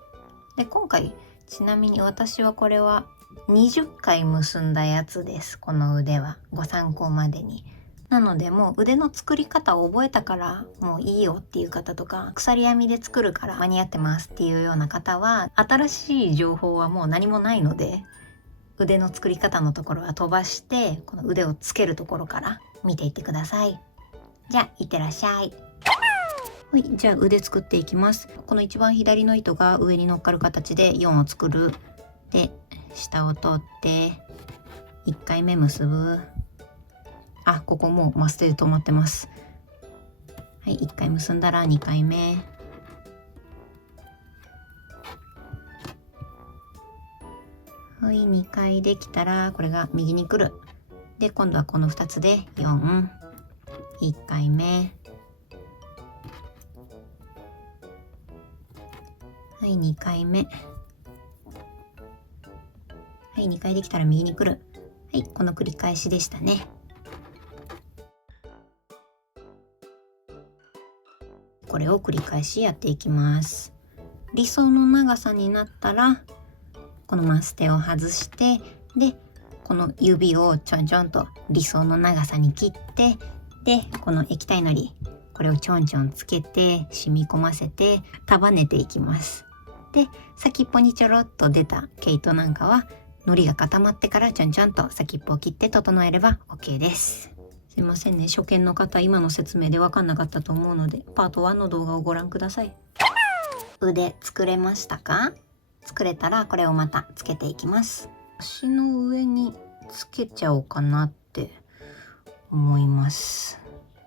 で、今回ちなみに私はこれは20回結んだやつです。この腕はご参考までに。なのでもう腕の作り方を覚えたからもういいよっていう方とか、鎖編みで作るから間に合ってますっていうような方は、新しい情報はもう何もないので、腕の作り方のところは飛ばして、この腕をつけるところから見ていってください。じゃあいってらっしゃい。はい、じゃあ腕作っていきます。この一番左の糸が上に乗っかる形で4を作る。で、下を通って1回目結ぶ。あ、ここもうマステで止まってます。はい、1回結んだら2回目。はい、2回できたらこれが右に来る。で、今度はこの2つで4。1回目。はい、2回目。はい、2回できたら右に来る。はい、この繰り返しでしたね。これを繰り返しやっていきます。理想の長さになったらこのマステを外してでこの指をちょんちょんと理想の長さに切って、でこの液体のり、これをちょんちょんつけて染み込ませて束ねていきます。で先っぽにちょろっと出た毛糸なんかはのりが固まってからちょんちょんと先っぽを切って整えれば OK です。すいませんね、初見の方今の説明で分かんなかったと思うのでパート1の動画をご覧ください。腕作れましたか？作れたらこれをまたつけていきます。足の上につけちゃおうかなって思います。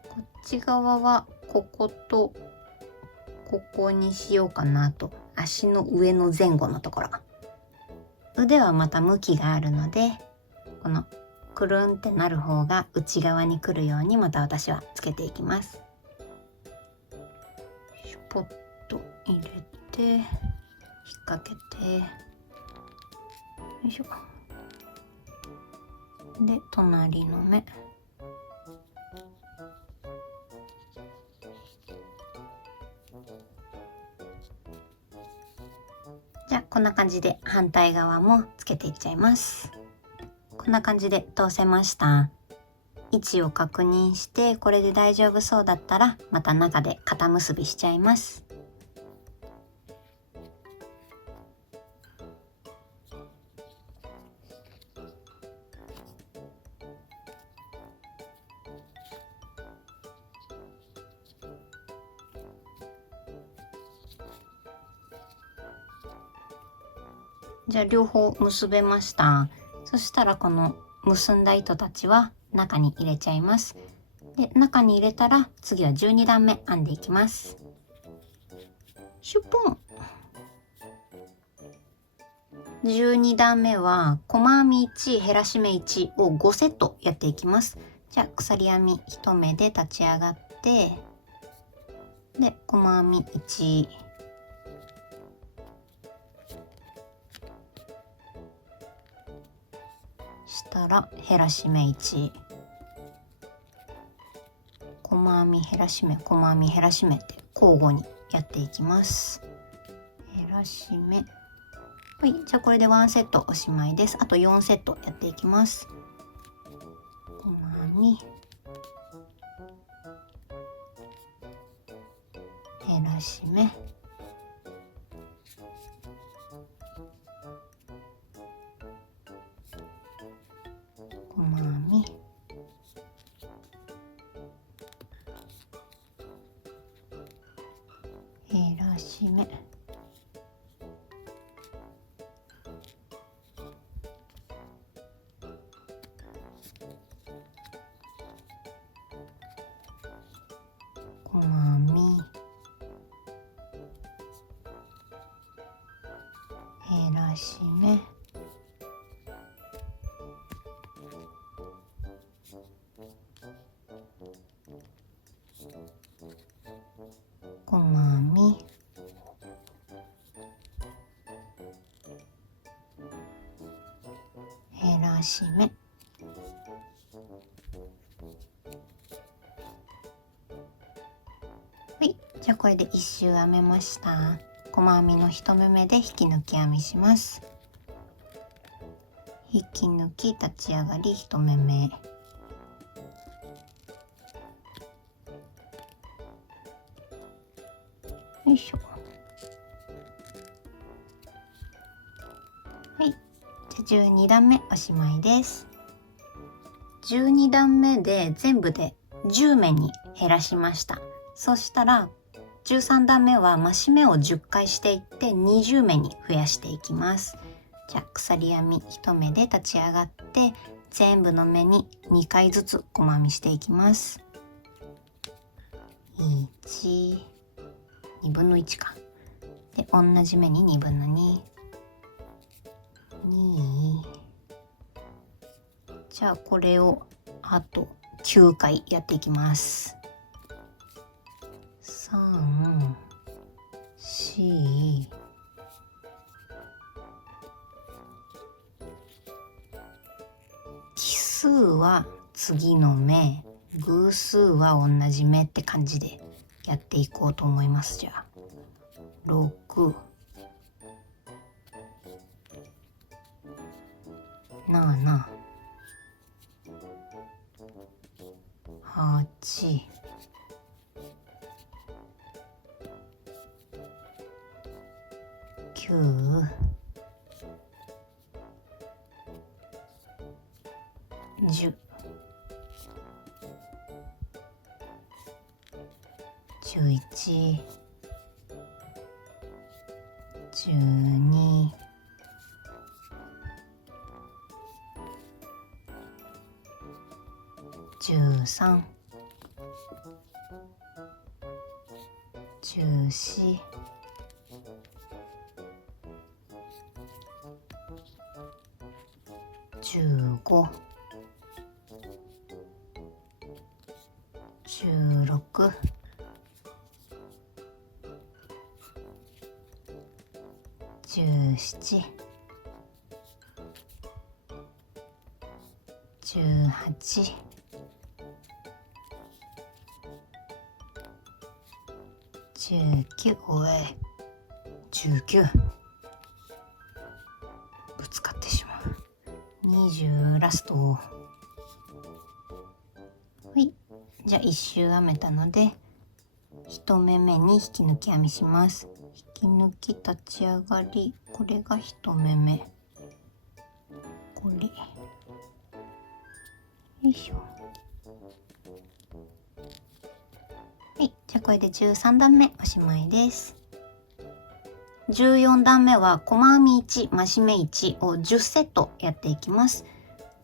こっち側はこことここにしようかなと。足の上の前後のところ。腕はまた向きがあるので、このくるんってなる方が内側に来るようにまた私はつけていきます。ポッと入れて引っ掛けて、よいしょ。で隣の目。じゃあこんな感じで反対側もつけていっちゃいます。こんな感じで通せました。位置を確認してこれで大丈夫そうだったらまた中で肩結びしちゃいます。じゃあ両方結べました。そしたらこの結んだ糸たちは中に入れちゃいます。で中に入れたら次は12段目編んでいきます。シュポン。12段目は細編み1減らし目1を5セットやっていきます。じゃあ鎖編み1目で立ち上がって、で細編み1したら減らし目1、細編み減らし目細編み減らし目って交互にやっていきます。減らし目。はい、じゃあこれで1セットおしまいです。あと4セットやっていきます。細編み減らし目、細編み減らし目、細編み減らし目、細編み減らし目。はい、じゃあこれで1周編めました。細編みの1目目で引き抜き編みします。引き抜き立ち上がり1目目、よいしょ。はい、じゃあ12段目おしまいです。12段目で全部で10目に減らしました。そしたら13段目は増し目を10回していって20目に増やしていきます。じゃあ鎖編み1目で立ち上がって全部の目に2回ずつ細編みしていきます。1、2分の1か。で同じ目に2分の2、2。じゃあこれをあと9回やっていきます。3、4、奇数は次の目、偶数は同じ目って感じでやっていこうと思います。じゃあ6、7、8、9、10、11、12、13、14、15、16、17、18、19、19、ぶつかってしまう。20、ラスト。はい、じゃあ1周編めたので1目目に引き抜き編みします。引き抜き立ち上がり、これが1目目、これよいしょ。はい、じゃあこれで13段目おしまいです。14段目は細編み1、増し目1を10セットやっていきます。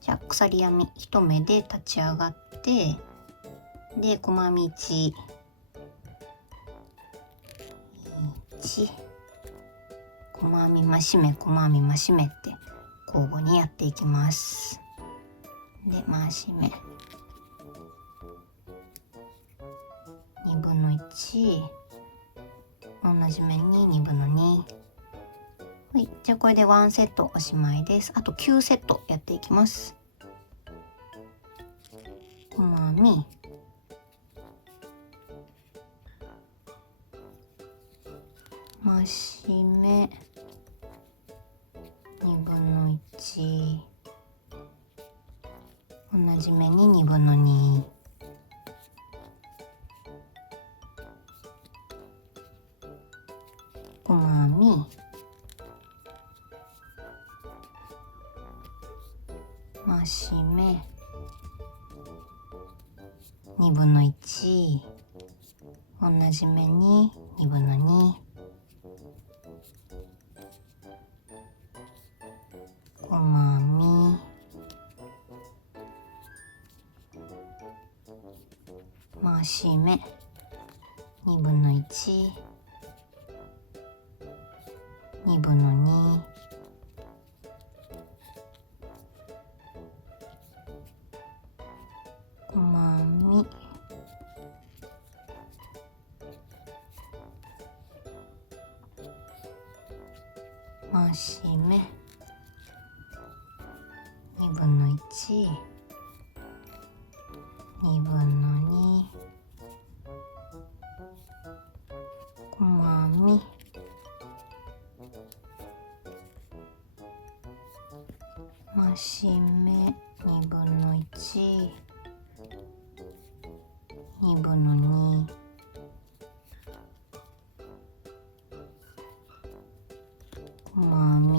じゃあ鎖編み1目で立ち上がって、で細編み1、1、細編み増し目、細編み増し目って交互にやっていきます。で増し目2分の1、同じ面に2分の2。はい、じゃあこれで1セットおしまいです。あと9セットやっていきます。細編み増し目2分の1、同じ目に2分の2、細編み増し目2分の1、同じ目に2分の2、細編み増し目2分の1、2分の2、細編み増し目2分の1、2分の2、細編み増し目2分の1、2分の2、細編み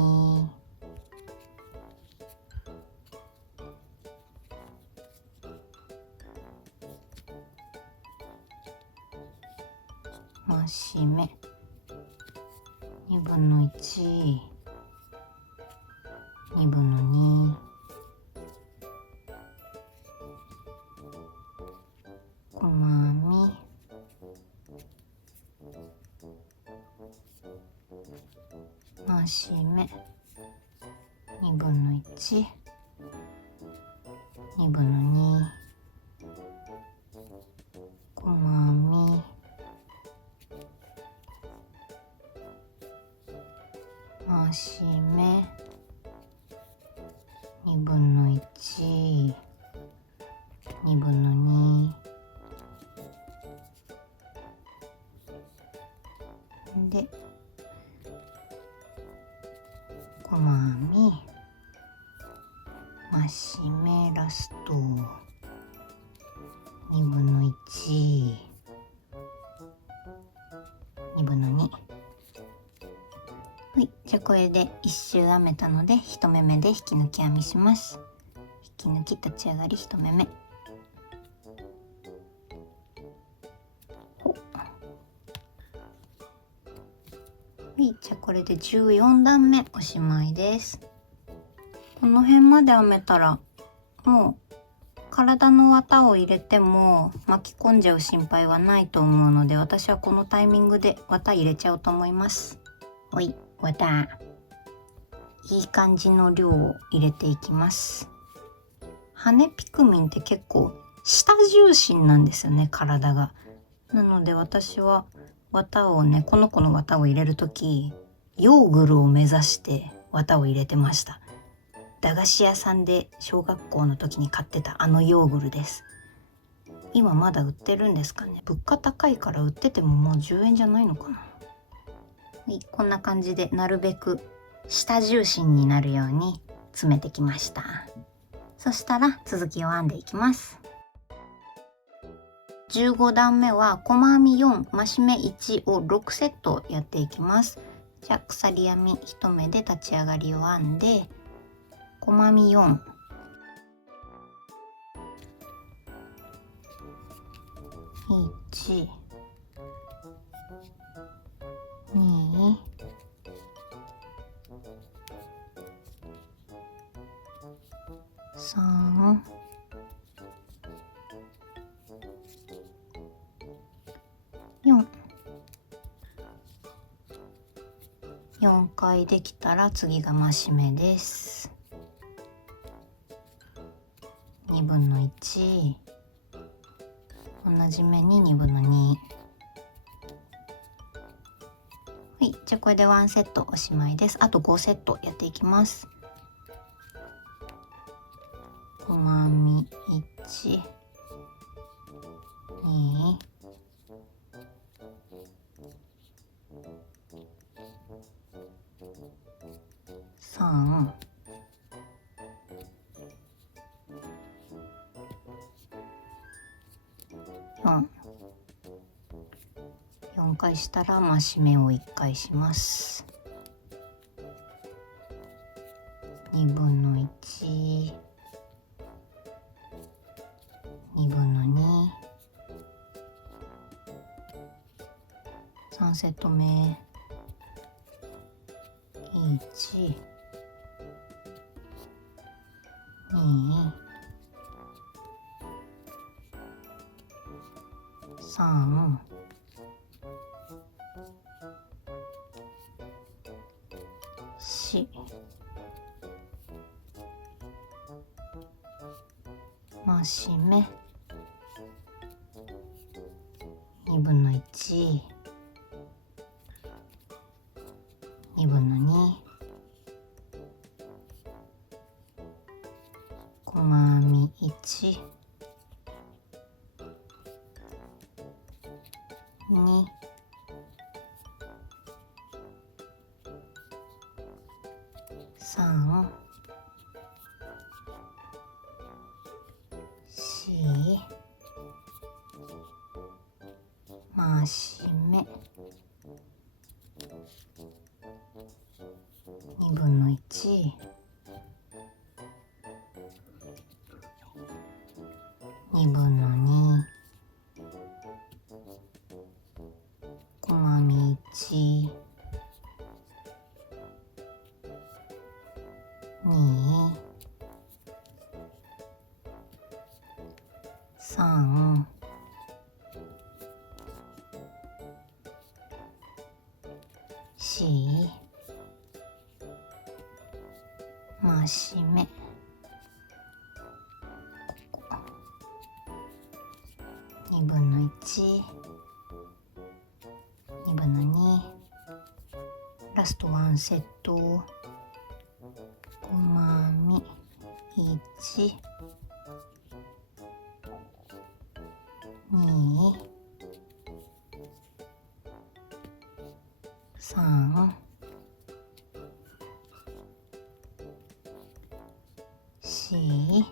増し目2分の1、2分の2、細編み増し目2分の1、2分の2、細編み増し目2分の1、2分の2で細編み目ラスト2分の1、2分の2。はい、じゃあこれで1周編めたので1目めで引き抜き編みします。引き抜き立ち上がり1目め。はい、じゃあこれで14段目おしまいです。この辺まで編めたらもう体の綿を入れても巻き込んじゃう心配はないと思うので、私はこのタイミングで綿入れちゃおうと思います。おい、綿いい感じの量を入れていきます。羽ピクミンって結構下重心なんですよね、体が。なので私は綿をね、この子の綿を入れるときヨーグルを目指して綿を入れてました。駄菓子屋さんで小学校の時に買ってたあのヨーグルです。今まだ売ってるんですかね。物価高いから売っててももう10円じゃないのかな。はい、こんな感じでなるべく下重心になるように詰めてきました。そしたら続きを編んでいきます。15段目は細編み4、増し目1を6セットやっていきます。じゃあ鎖編み1目で立ち上がりを編んで、細編み4、1、2、3、4。4回できたら次が増し目です。2分の1、同じ目に2分の2。はい、じゃあこれで1セットおしまいです。あと5セットやっていきます。細編み1、2、3、4。4回したら増し目を1回します。2分の1、2分の2、3セット目、1、2、3、4、増し目、2分の1、2分の2、細編み1、2、3、4、増し目、2分の1、2分の2、細編み1、2、3、4、増し目、2分の1、2分の2、ラスト1セット、細編み1、2、3、4、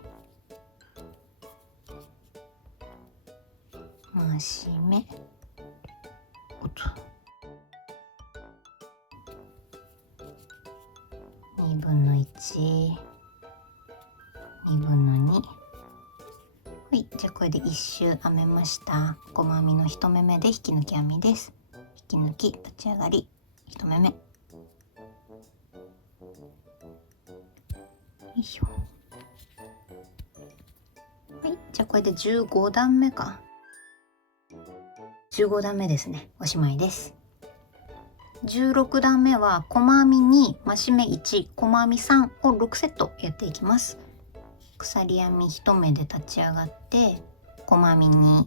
増し目、おっと2分の1、2分の2。はい、じゃあこれで1周編めました。細編みの1目めで引き抜き編みです。引き抜き、立ち上がり、1目目。よいしょ。はい、じゃあこれで15段目か。15段目ですね。おしまいです。16段目は細編み2、増し目1、細編み3を6セットやっていきます。鎖編み1目で立ち上がって、細編み2、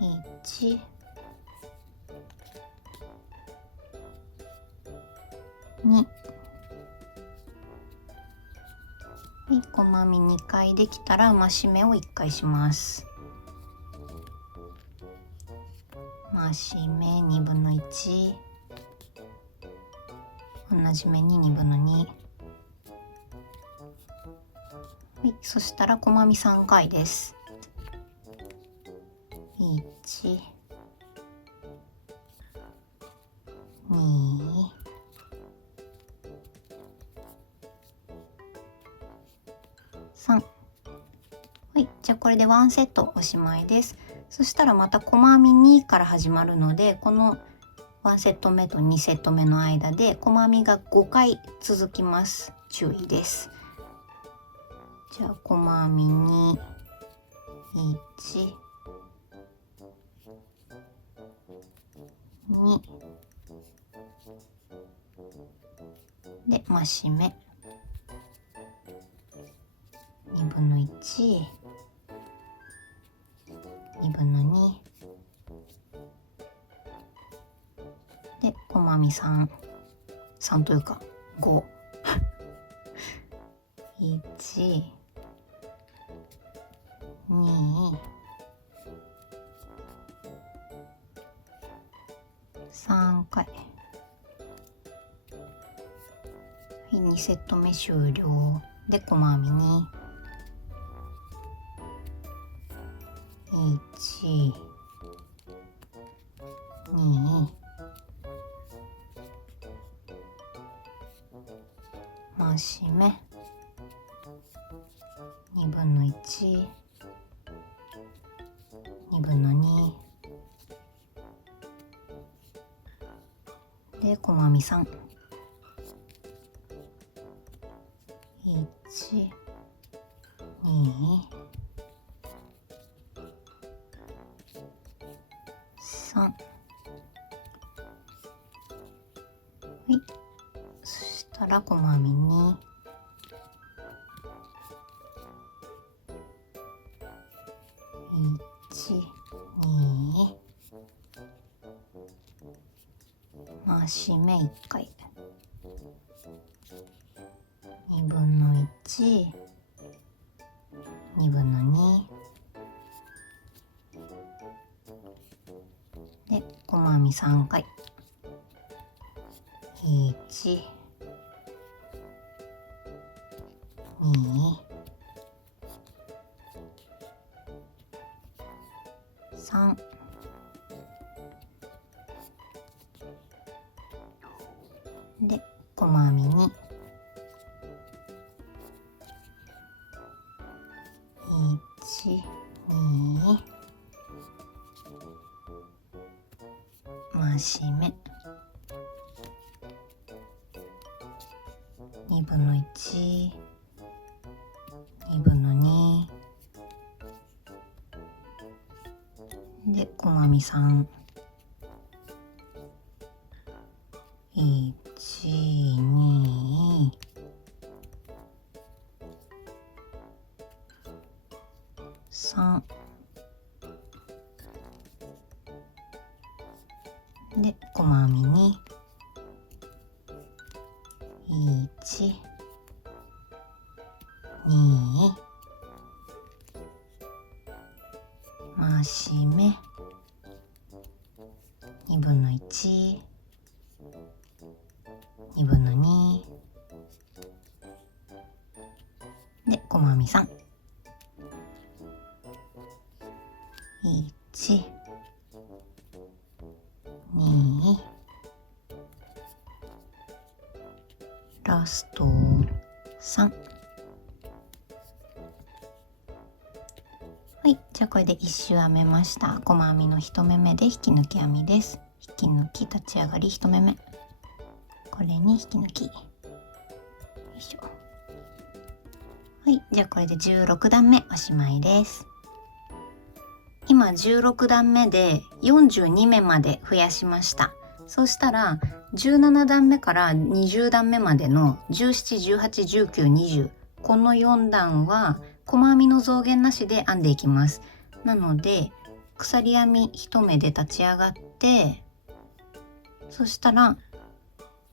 1、2、はい、細編み2回できたら増し目を1回します。増し目2分の1、同じ目に2分の2、はい、そしたら細編み3回です。1、2、3。はい、じゃあこれで1セットおしまいです。そしたらまた細編み2から始まるので、この1セット目と2セット目の間で細編みが5回続きます。注意です。じゃあ細編み2、1、2で増し目2分の1、2分の2で細編み3、3というか5 1、2、3回、はい、2セット目終了で細編みに1、2、増し目2分の1、2分の2で細編み3、1、2、3、はい、そしたら細編みに1、2、増し目1回、2分の1、2分の2で細編み3回、1、2、3で細編みに1、2、増し目2分の1、2分の2で細編み3、1、2、3で細編みに1、2、増し目2分の1、2分の2で細編み3、1、2、ラスト3。はい、じゃあこれで1周編めました。細編みの1目めで引き抜き編みです。引き抜き、立ち上がり1目め、これに引き抜き、よいしょ。はい、じゃあこれで16段目おしまいです。今16段目で42目まで増やしました。そうしたら17段目から20段目までの17、18、19、20、この4段は細編みの増減なしで編んでいきます。なので鎖編み1目で立ち上がって、そしたら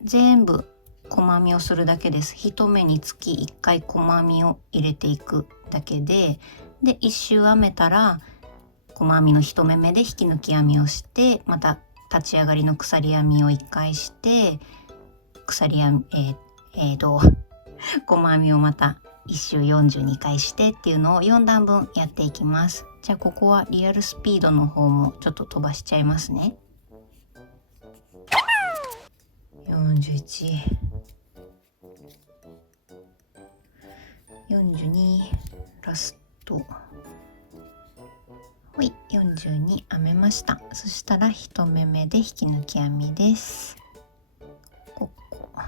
全部細編みをするだけです。1目につき1回細編みを入れていくだけで、1周編めたら細編みの1目めで引き抜き編みをして、また立ち上がりの鎖編みを1回して、鎖編み細編みをまた1周42回してっていうのを4段分やっていきます。じゃあここはリアルスピードの方もちょっと飛ばしちゃいますね。41、42、ラスト、はい、42編めました。そしたら1目めで引き抜き編みです。ここ、は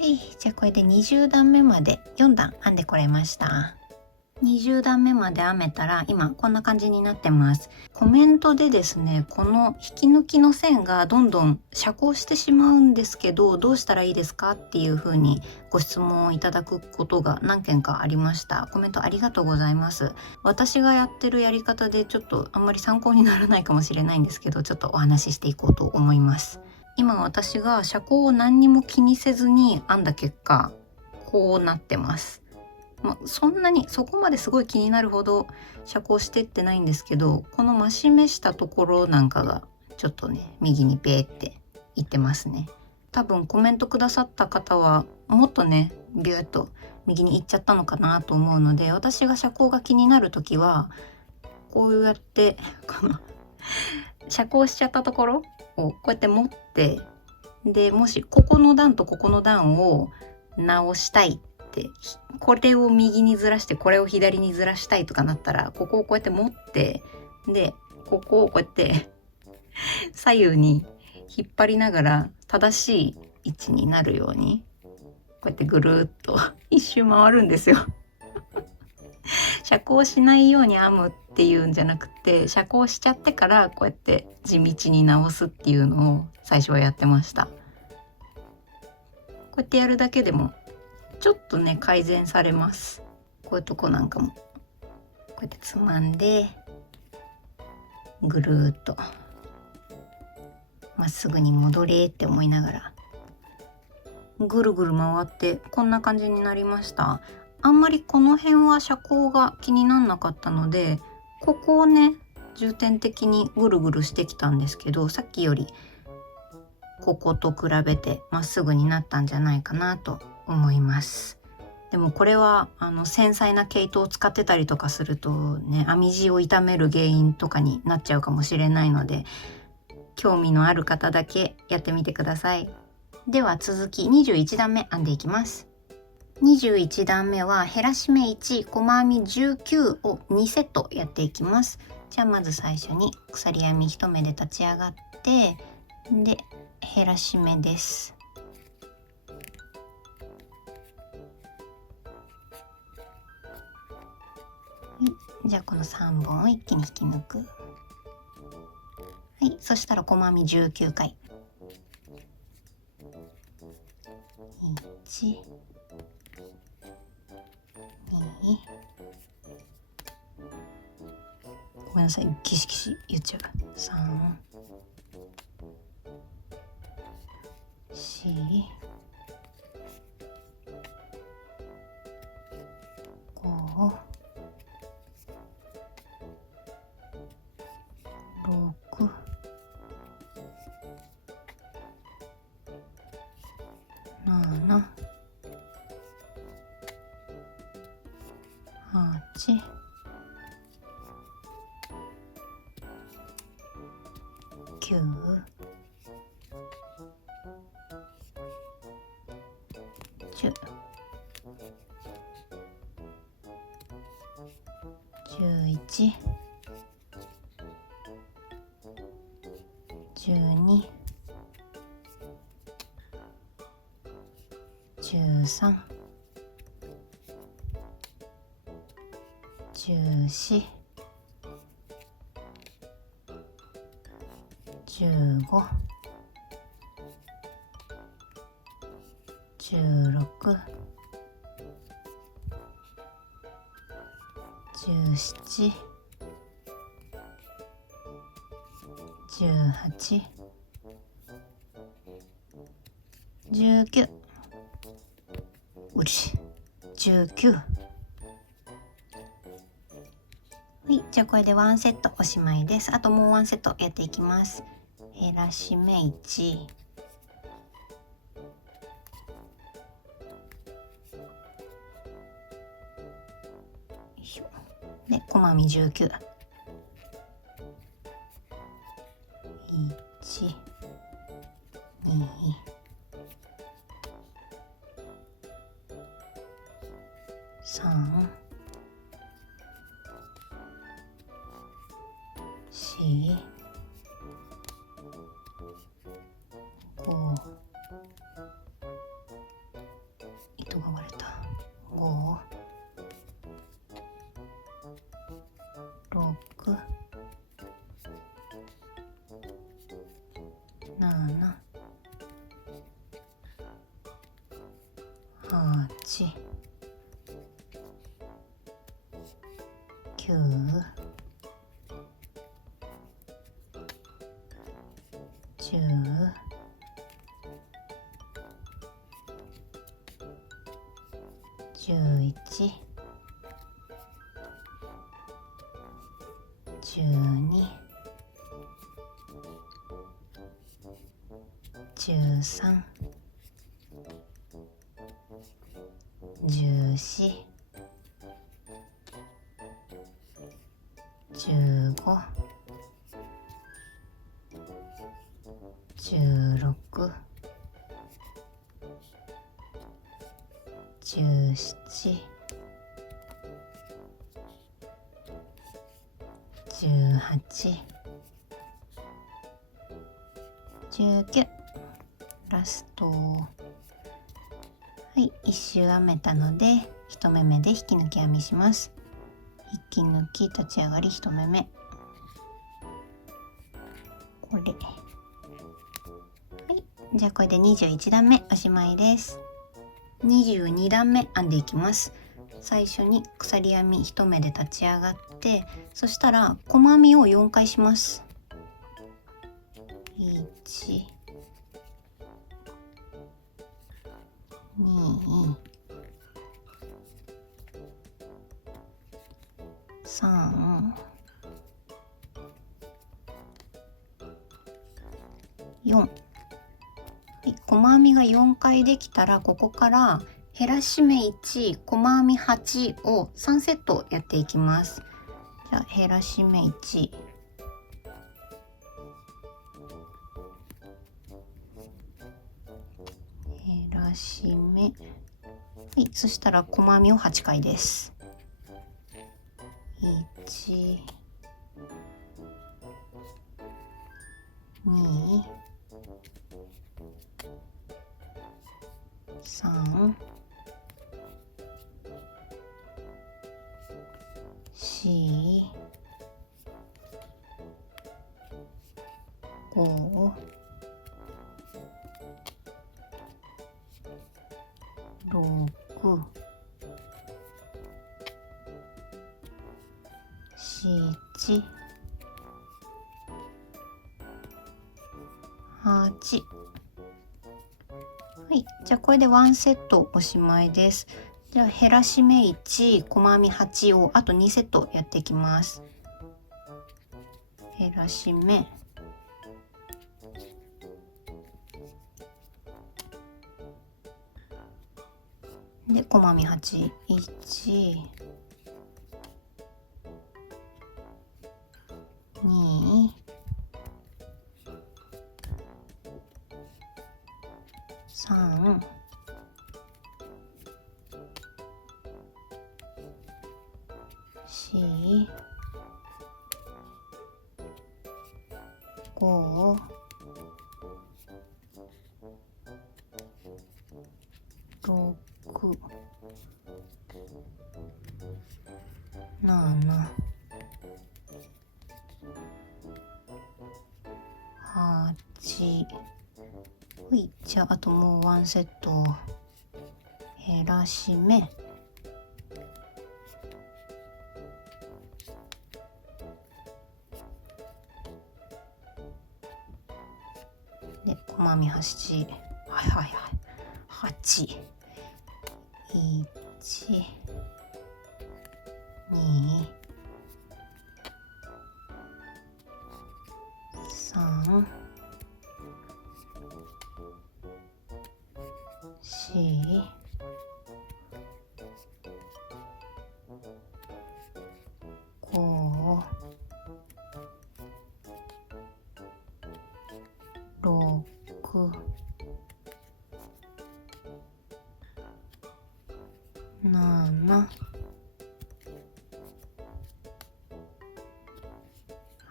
い、じゃあこれで20段目まで4段編んでこれました。20段目まで編めたら今こんな感じになってます。コメントでですね、この引き抜きの線がどんどん遮光してしまうんですけど、どうしたらいいですかっていう風にご質問をいただくことが何件かありました。コメントありがとうございます。私がやってるやり方でちょっとあんまり参考にならないかもしれないんですけど、ちょっとお話ししていこうと思います。今私が遮光を何にも気にせずに編んだ結果、こうなってます。そんなにそこまですごい気になるほど遮光してってないんですけど、この増し目したところなんかがちょっとね右にペーっていってますね。多分コメントくださった方はもっとねビューッと右に行っちゃったのかなと思うので、私が遮光が気になる時はこうやってこの遮光しちゃったところをこうやって持って、でもしここの段とここの段を直したい、これを右にずらしてこれを左にずらしたいとかなったら、ここをこうやって持って、でここをこうやって左右に引っ張りながら正しい位置になるようにこうやってぐるっと一周回るんですよ。遮光しないように編むっていうんじゃなくて、遮光しちゃってからこうやって地道に直すっていうのを最初はやってました。こうやってやるだけでもちょっとね改善されます。こういうとこなんかもこうやってつまんでぐるーっとまっすぐに戻れって思いながらぐるぐる回ってこんな感じになりました。あんまりこの辺は遮光が気になんなかったので、ここをね重点的にぐるぐるしてきたんですけど、さっきよりここと比べてまっすぐになったんじゃないかなと思います。でもこれは繊細な毛糸を使ってたりとかするとね、編み地を傷める原因とかになっちゃうかもしれないので、興味のある方だけやってみてください。では続き21段目編んでいきます。21段目は減らし目1、細編み19を2セットやっていきます。じゃあまず最初に鎖編み1目で立ち上がって、で減らし目です。じゃあこの3本を一気に引き抜く。はい、そしたら細編み19回。1、2、ごめんなさい、キシキシ言っちゃう。3、4、5、6、7、8、11、12、13、14、15、16、17、18、19、うりし、19。はい、じゃあこれでワンセットおしまいです。あともうワンセットやっていきます。減らし目1、で細編み19、1、2、3、4、5、糸が割れた。5、6、7、8、9、10、11、12、13、14、15、16、17、18、19、ラスト。はい、1周編めたので1目めで引き抜き編みします。引き抜き、立ち上がり1目め、これ。はい、じゃあこれで21段目おしまいです。22段目編んでいきます。最初に鎖編み1目で立ち上がって、そしたら細編みを4回します。1、2、3、4。はい、細編みが4回できたら、ここから減らし目1、細編み8を3セットやっていきます。じゃあ減らし目1、減らし目、はい、そしたら細編みを8回です。1、2、3、4、5、6、7、8。はい、じゃあこれでワンセットおしまいです。じゃあ減らし目1、細編み8をあと2セットやっていきます。減らし目、で細編み8、1、2、3、4、5、6、7、8。ほい、じゃああともうワンセット減らし目。で、細編み8。はいはいはい。8。1、2、3、4、5、6、7、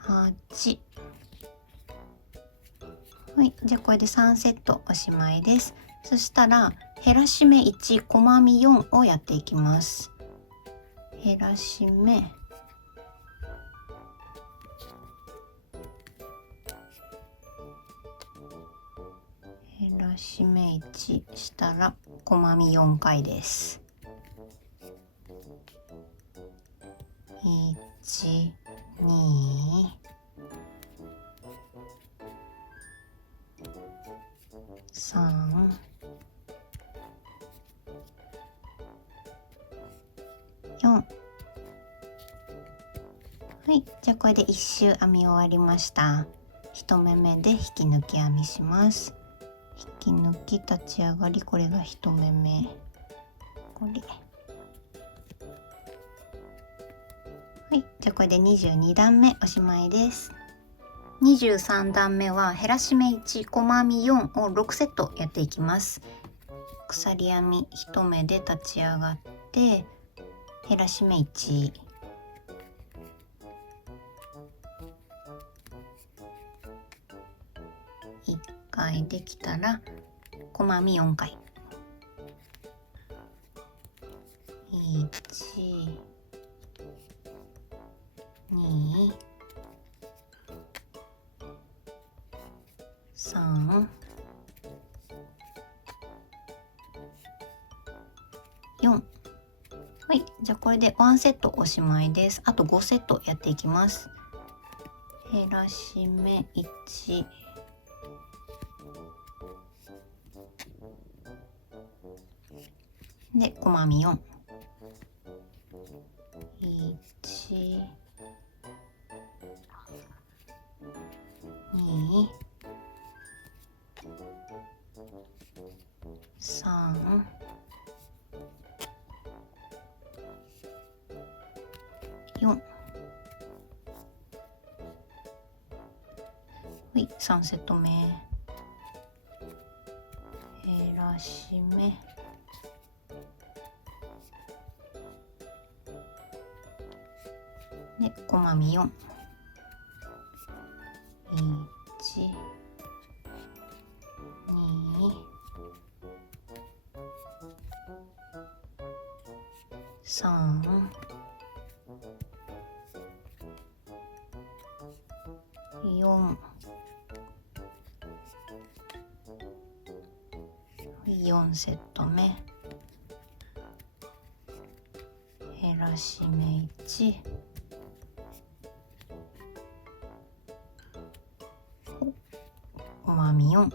8。はい、じゃあこれで3セットおしまいです。そしたら減らし目1、細編み4をやっていきます。減らし目、減らし目1したら細編み4回です。1、2、3、4。はい、じゃあこれで1周編み終わりました。1目目で引き抜き編みします。引き抜き立ち上がり、これが1目目。これ。はい、じゃあこれで22段目おしまいです。23段目は減らし目1、細編み4を6セットやっていきます。鎖編み1目で立ち上がって減らし目1、1回できたら細編み4回、1、2、3、4。はい、じゃあこれで1セットおしまいです。あと5セットやっていきます。減らし目1、で細編み4、1、2、3、4。はい、3セット目。減らし目。で、細編み4。1、2、3、4、4セット目。減らし目1、細編み4、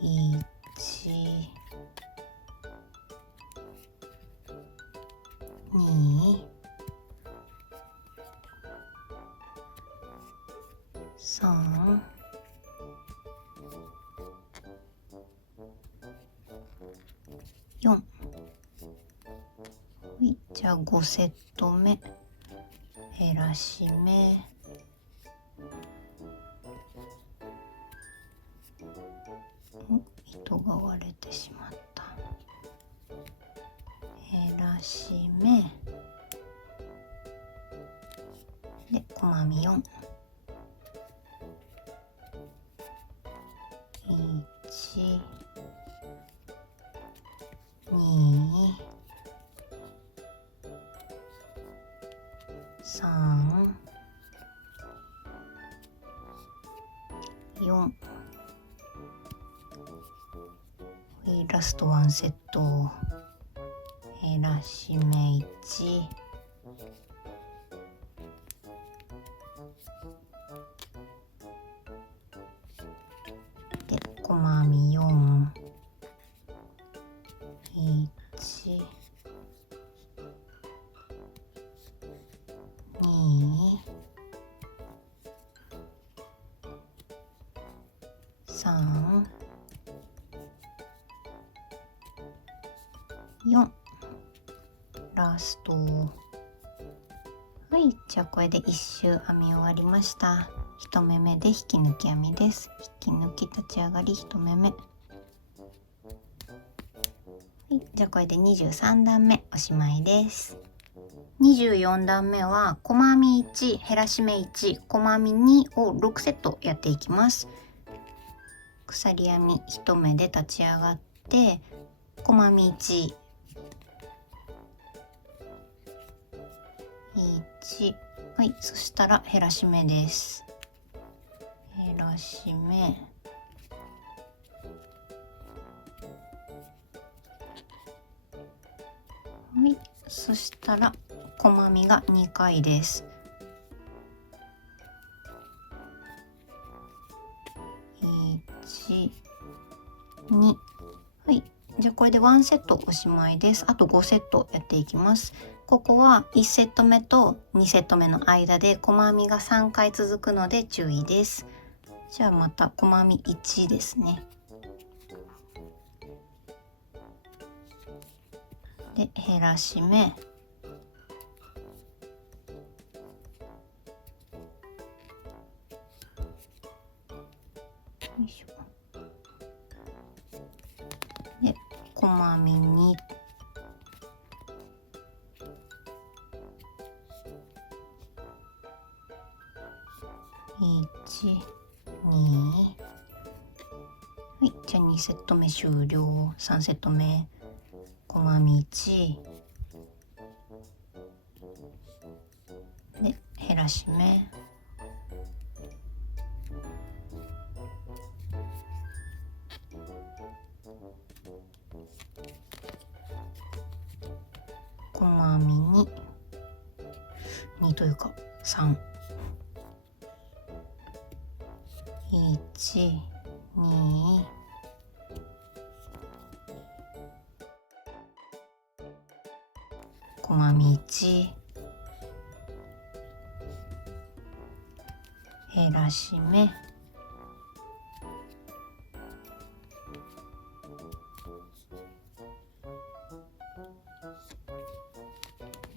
1、2、3、4。はい、じゃあ5セット目。減らし目。糸が割れてしまった。減らし目。で細編み4、1、2、3、4、ラスト1セット、減らし目1、で細編み4、1、2、3、4、ラスト。はい、じゃあこれで1周編み終わりました。1目めで引き抜き編みです。引き抜き立ち上がり1目目。はい、じゃあこれで23段目おしまいです。24段目は細編み1、減らし目1、細編み2を6セットやっていきます。鎖編み1目で立ち上がって細編み1、1、はい、そしたら減らし目です。減らし目、はい、そしたら細編みが2回です。1、2、はい、じゃあこれで1セットおしまいです。あと5セットやっていきます。ここは1セット目と2セット目の間で細編みが3回続くので注意です。じゃあまた細編み1ですね。で減らし目、よいしょ。で細編み2、1、2、はい、じゃあ2セット目終了。3セット目細編み1で減らし目、細編み2というか3、1、2、細編み1、減らし目、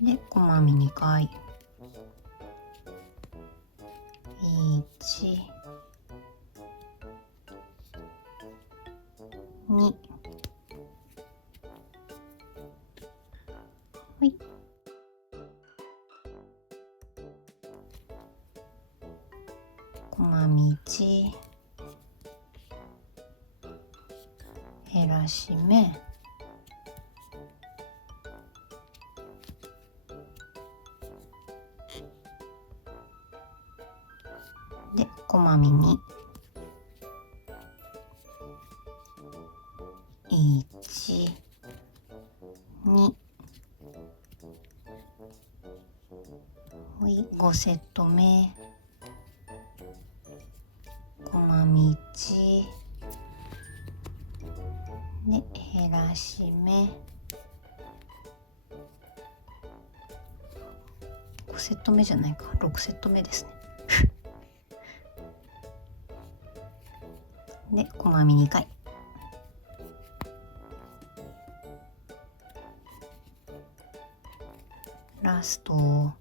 で細編み2回、1、2、はい、細編み1、減らし目、で細編み2、1、2、はい、5セット目細編み1で減らし目、5セット目じゃないか、6セット目ですねで細編み2回、ラスト。は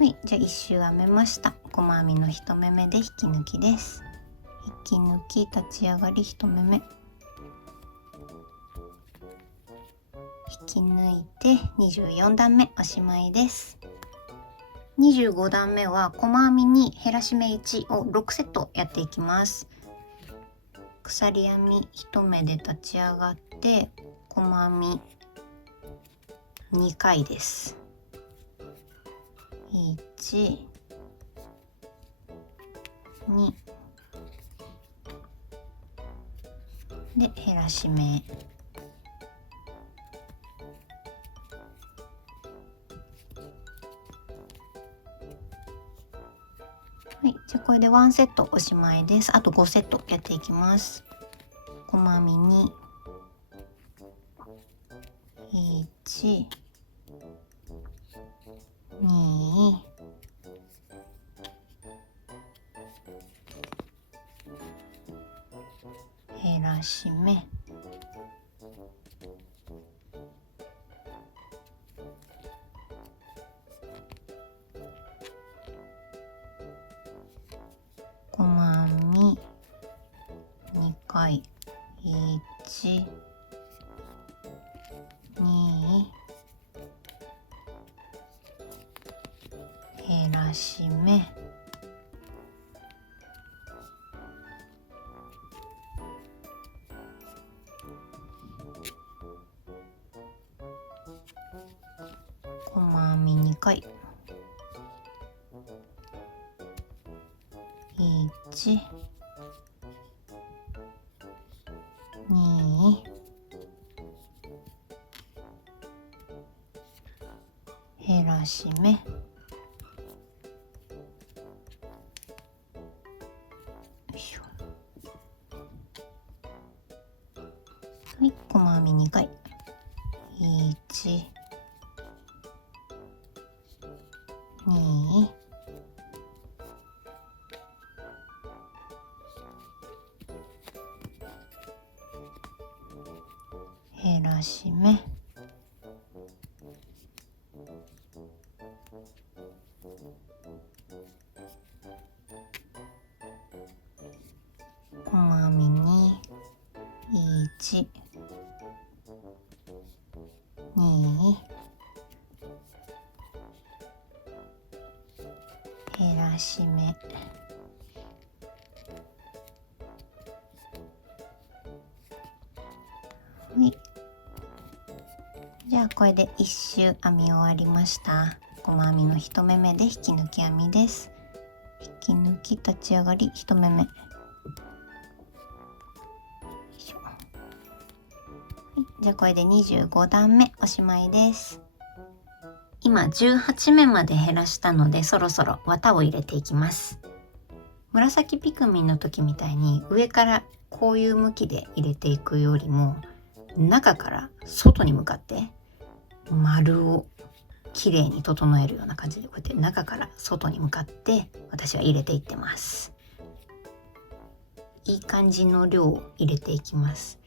い、じゃあ1周編めました。細編みの1目目で引き抜きです。引き抜き立ち上がり1目目、引き抜いて24段目おしまいです。25段目は細編みに減らし目1を6セットやっていきます。鎖編み1目で立ち上がって細編み2回です。1、2で減らし目。はい、じゃあこれで1セットおしまいです。あと5セットやっていきます。細編みに1、2、減らし目。細編み2回、1、2、減らし目。細編み2回、1、2、減らし目。はい、細編み2回、1、2、減らし目。細編みに1、2、減らし目。はい、じゃあこれで1周編み終わりました。細編みの1目目で引き抜き編みです。引き抜き立ち上がり1目目。じゃあこれで25段目おしまいです。今18目まで減らしたのでそろそろ綿を入れていきます。紫ピクミンの時みたいに上からこういう向きで入れていくよりも中から外に向かって丸をきれいに整えるような感じでこうやって中から外に向かって私は入れていってます。いい感じの量を入れていきます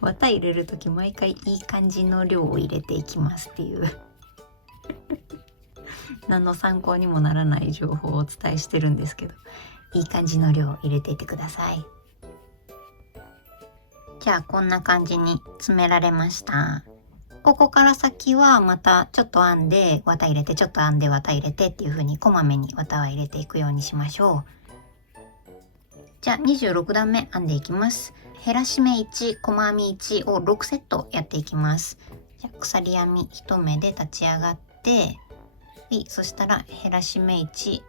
綿入れる時毎回いい感じの量を入れていきますっていう何の参考にもならない情報をお伝えしてるんですけど、いい感じの量を入れていってください。じゃあこんな感じに詰められました。ここから先はまたちょっと編んで綿入れてちょっと編んで綿入れてっていう風にこまめに綿は入れていくようにしましょう。じゃあ26段目編んでいきます。減らし目1、細編み1を6セットやっていきます。じゃあ鎖編み1目で立ち上がって、そしたら減らし目1、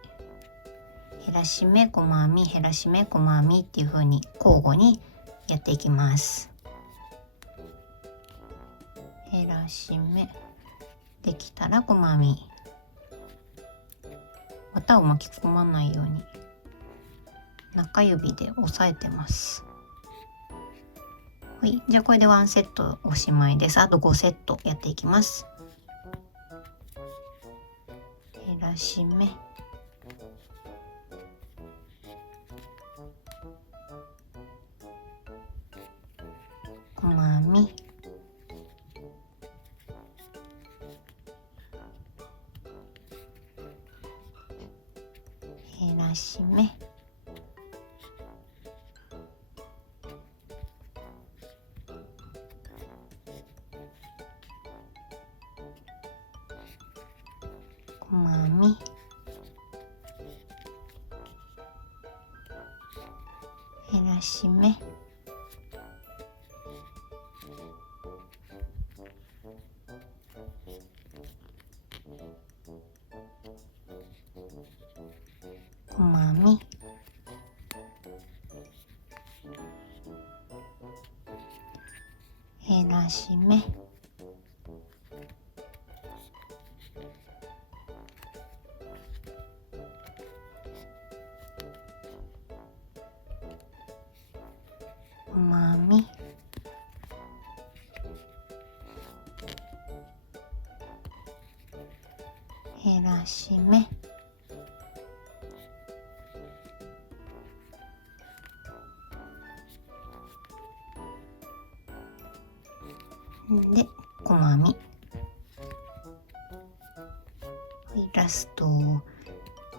減らし目細編み、減らし目細編みっていう風に交互にやっていきます。減らし目できたら細編み、綿を巻き込まないように中指で押さえてます。はい、じゃあこれで1セットおしまいです。あと5セットやっていきます。減らし目、細編み、減らし目、細まみ、減らし目、こまみ、減らし目、こまみ、減らし目、でこまみ。ラスト。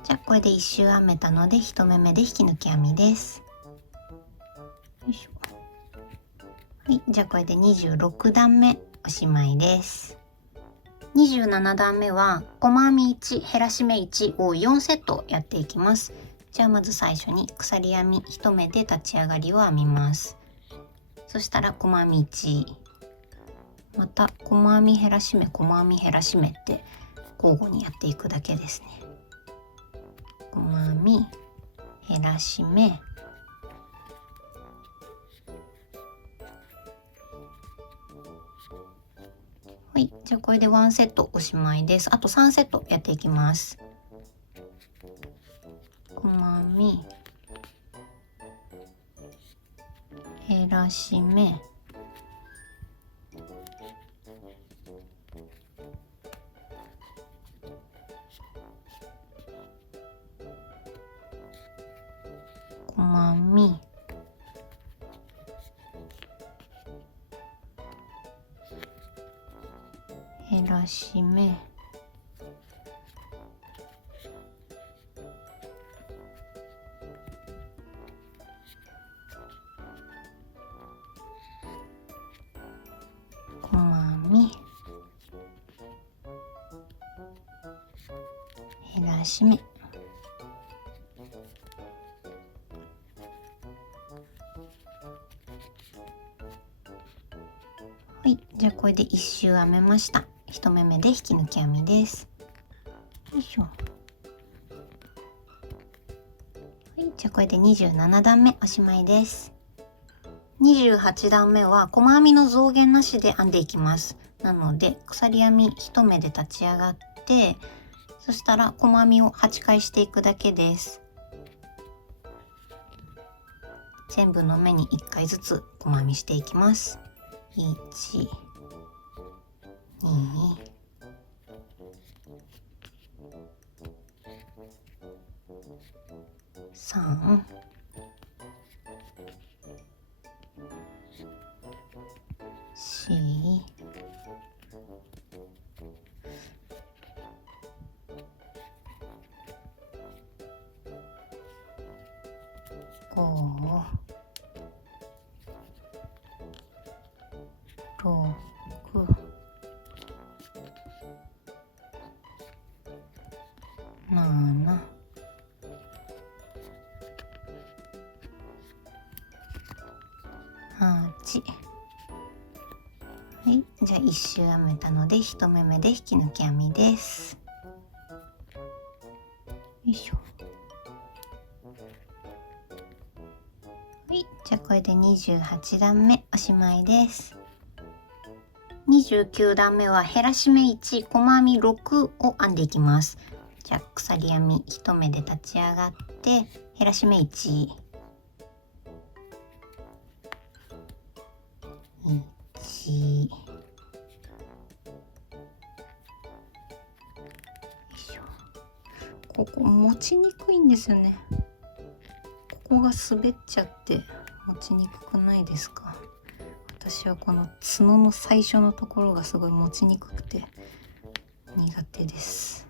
じゃあこれで1周編めたので1目めで引き抜き編みです。よいしょ。はい、じゃあこれで26段目おしまいです。27段目は細編み1、減らし目1を4セットやっていきます。じゃあまず最初に鎖編み1目で立ち上がりを編みます。そしたら細編み1、また細編み減らし目細編み減らし目って交互にやっていくだけですね。細編み減らし目、はい、じゃあこれで1セットおしまいです。あと3セットやっていきます。細編み減らし目、細編み減らし目、細編み減らし目、はい、じゃあこれで1周編めました。1目めで引き抜き編みです。よいしょ。はい、じゃあこれで27段目おしまいです。28段目は細編みの増減なしで編んでいきます。なので鎖編み1目で立ち上がって、そしたら細編みを8回していくだけです。全部の目に1回ずつ細編みしていきます。1、2、3、4、5、6、7、8。はい、じゃあ1周編めたので1目めで引き抜き編みです。よいしょ。はい、じゃあこれで28段目おしまいです。29段目は減らし目1、細編み6を編んでいきます。じゃあ鎖編み1目で立ち上がって減らし目1、1、ここ持ちにくいんですよね。ここが滑っちゃって持ちにくくないですか？私はこの角の最初のところがすごい持ちにくくて苦手です。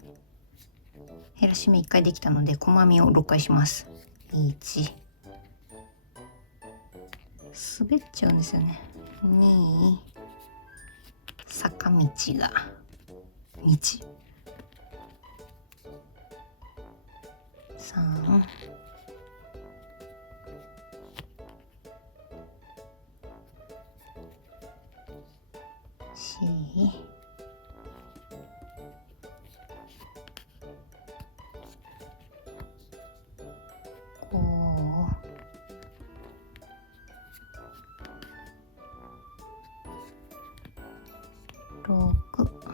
減らし目1回できたので細編みを6回します。1、滑っちゃうんですよね。2、坂道が道、3、4、5、6、は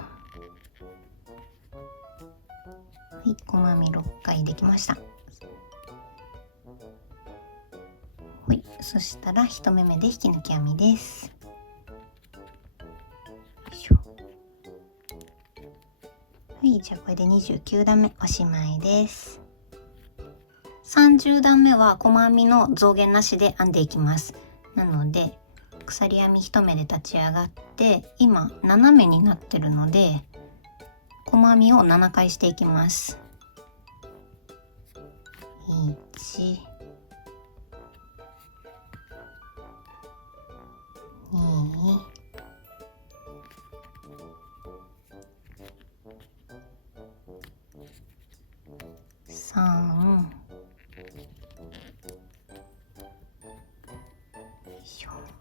い、細編み6回できました。はい、そしたら1目めで引き抜き編みです。はい、じゃあこれで29段目おしまいです。30段目は細編みの増減なしで編んでいきます。なので鎖編み1目で立ち上がって、今斜めになってるので細編みを7回していきます。1、2、3、4、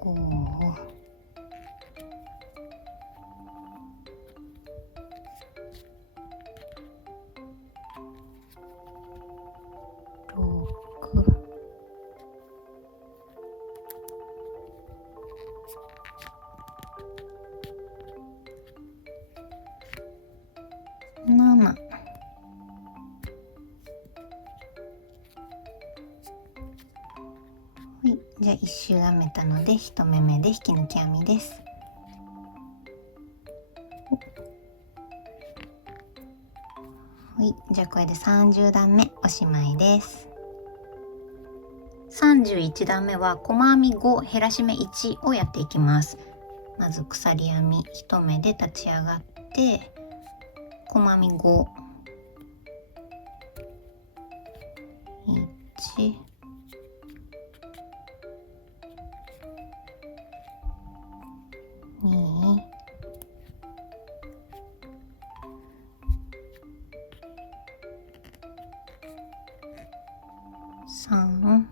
5、6、7、はい、じゃあ1周編めたので1目めで引き抜き編みです。はい、じゃあこれで30段目おしまいです。31段目は細編み5減らし目1をやっていきます。まず鎖編み1目で立ち上がって細編み5、1、2、3、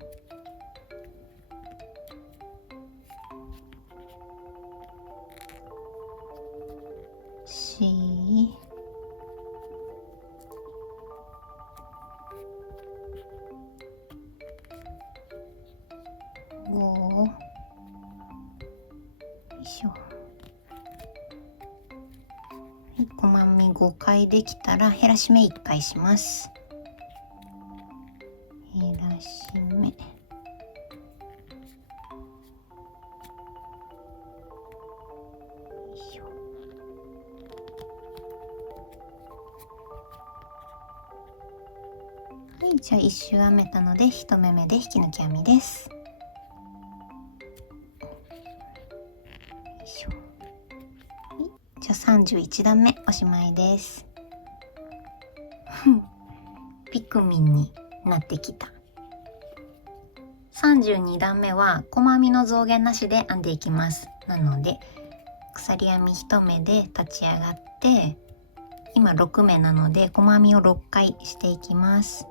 4、5、よいしょ。はい、細編み5回できたら減らし目1回します。減らし目、はい、じゃあ1周編めたので1目めで引き抜き編みです。じゃあ31段目おしまいです。ピクミンになってきた。32段目は細編みの増減なしで編んでいきます。なので鎖編み1目で立ち上がって、今6目なので細編みを6回していきます。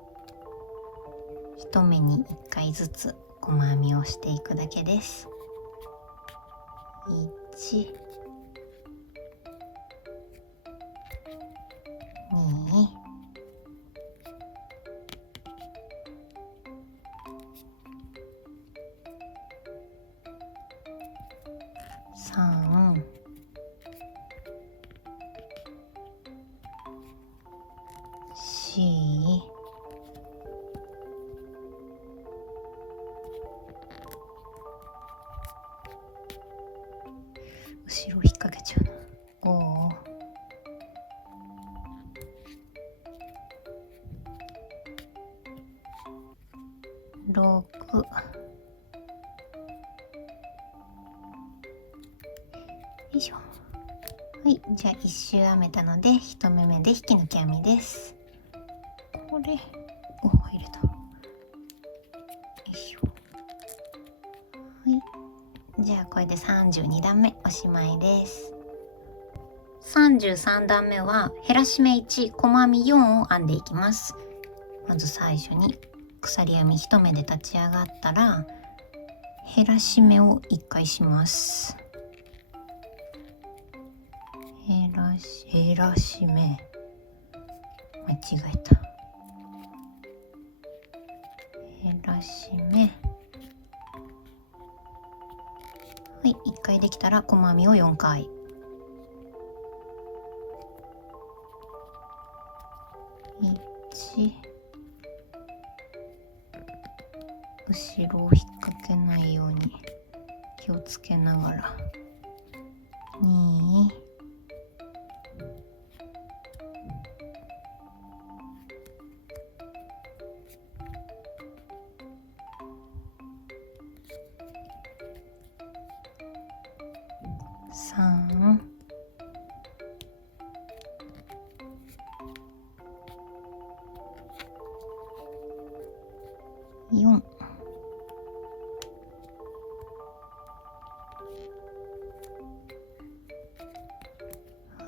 1目に1回ずつ細編みをしていくだけです。1、2、3、4、後ろ引っ掛けちゃうな。5、6、よいしょ。はい、じゃあ1周編めたので1目めで引き抜き編みです。これ入れた。よいしょ。はい、じゃあこれで32段目おしまいです。33段目は減らし目1、細編み4を編んでいきます。まず最初に鎖編み1目で立ち上がったら減らし目を1回します。減らし目間違えた。減らし目、はい、1回できたら細編みを4回。1、後ろを引っ掛けないように気をつけながら、2、3、4、は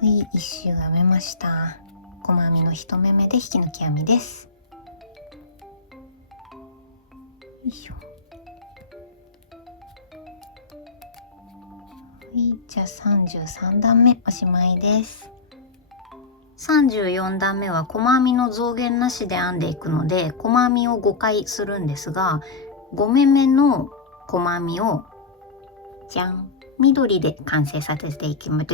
い、1周編めました。細編みの1目目で引き抜き編みです。よいしょ。はい、じゃあ33段目おしまいです。34段目は細編みの増減なしで編んでいくので、細編みを5回するんですが、5目目の細編みをじゃん、緑で完成させていきます。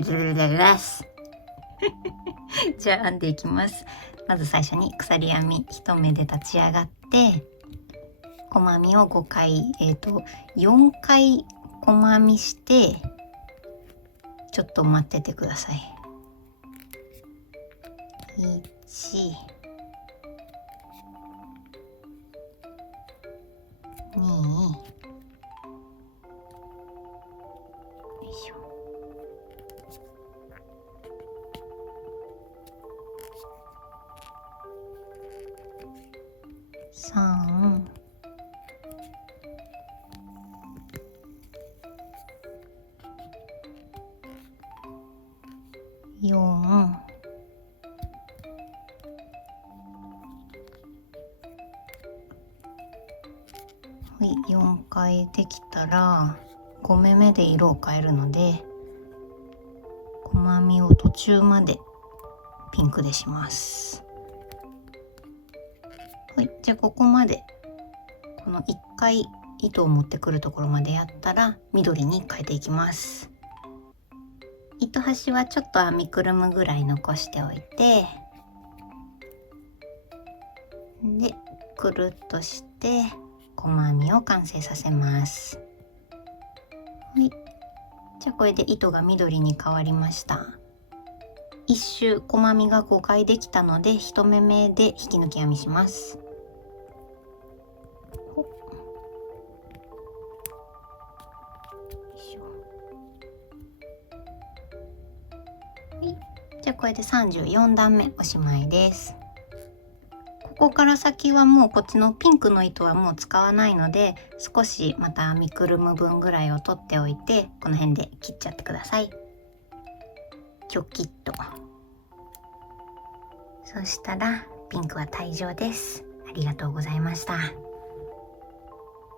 じゃあ編んでいきます。まず最初に鎖編み1目で立ち上がって細編みを5回、4回細編みしてちょっと待っててください。1、2、よいしょ、3、4、はい、4回できたら5目目で色を変えるので細編みを途中までピンクでします。はい、じゃあここまでこの1回糸を持ってくるところまでやったら緑に変えていきます。糸端はちょっと編みくるむぐらい残しておいて、でくるっとして細編みを完成させます。はい、じゃあこれで糸が緑に変わりました。1周細編みが5回できたので1目目で引き抜き編みします。じゃあこれで34段目おしまいです。ここから先はもうこっちのピンクの糸はもう使わないので、少しまた編みくるむ分ぐらいを取っておいてこの辺で切っちゃってください。チョキッと。そしたらピンクは退場です。ありがとうございました。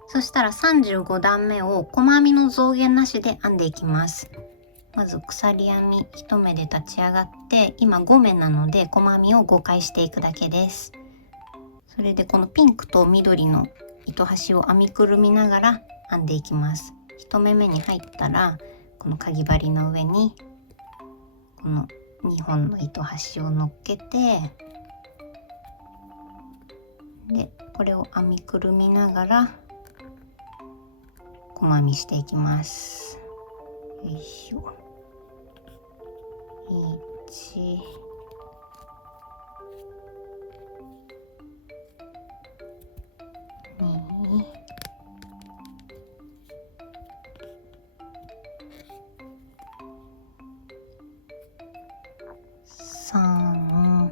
そしたら35段目を細編みの増減なしで編んでいきます。まず鎖編み1目で立ち上がって、今5目なので細編みを5回していくだけです。それでこのピンクと緑の糸端を編みくるみながら編んでいきます。1目目に入ったらこのかぎ針の上にこの2本の糸端を乗っけて、でこれを編みくるみながら細編みしていきます。よいしょ。1、2、3、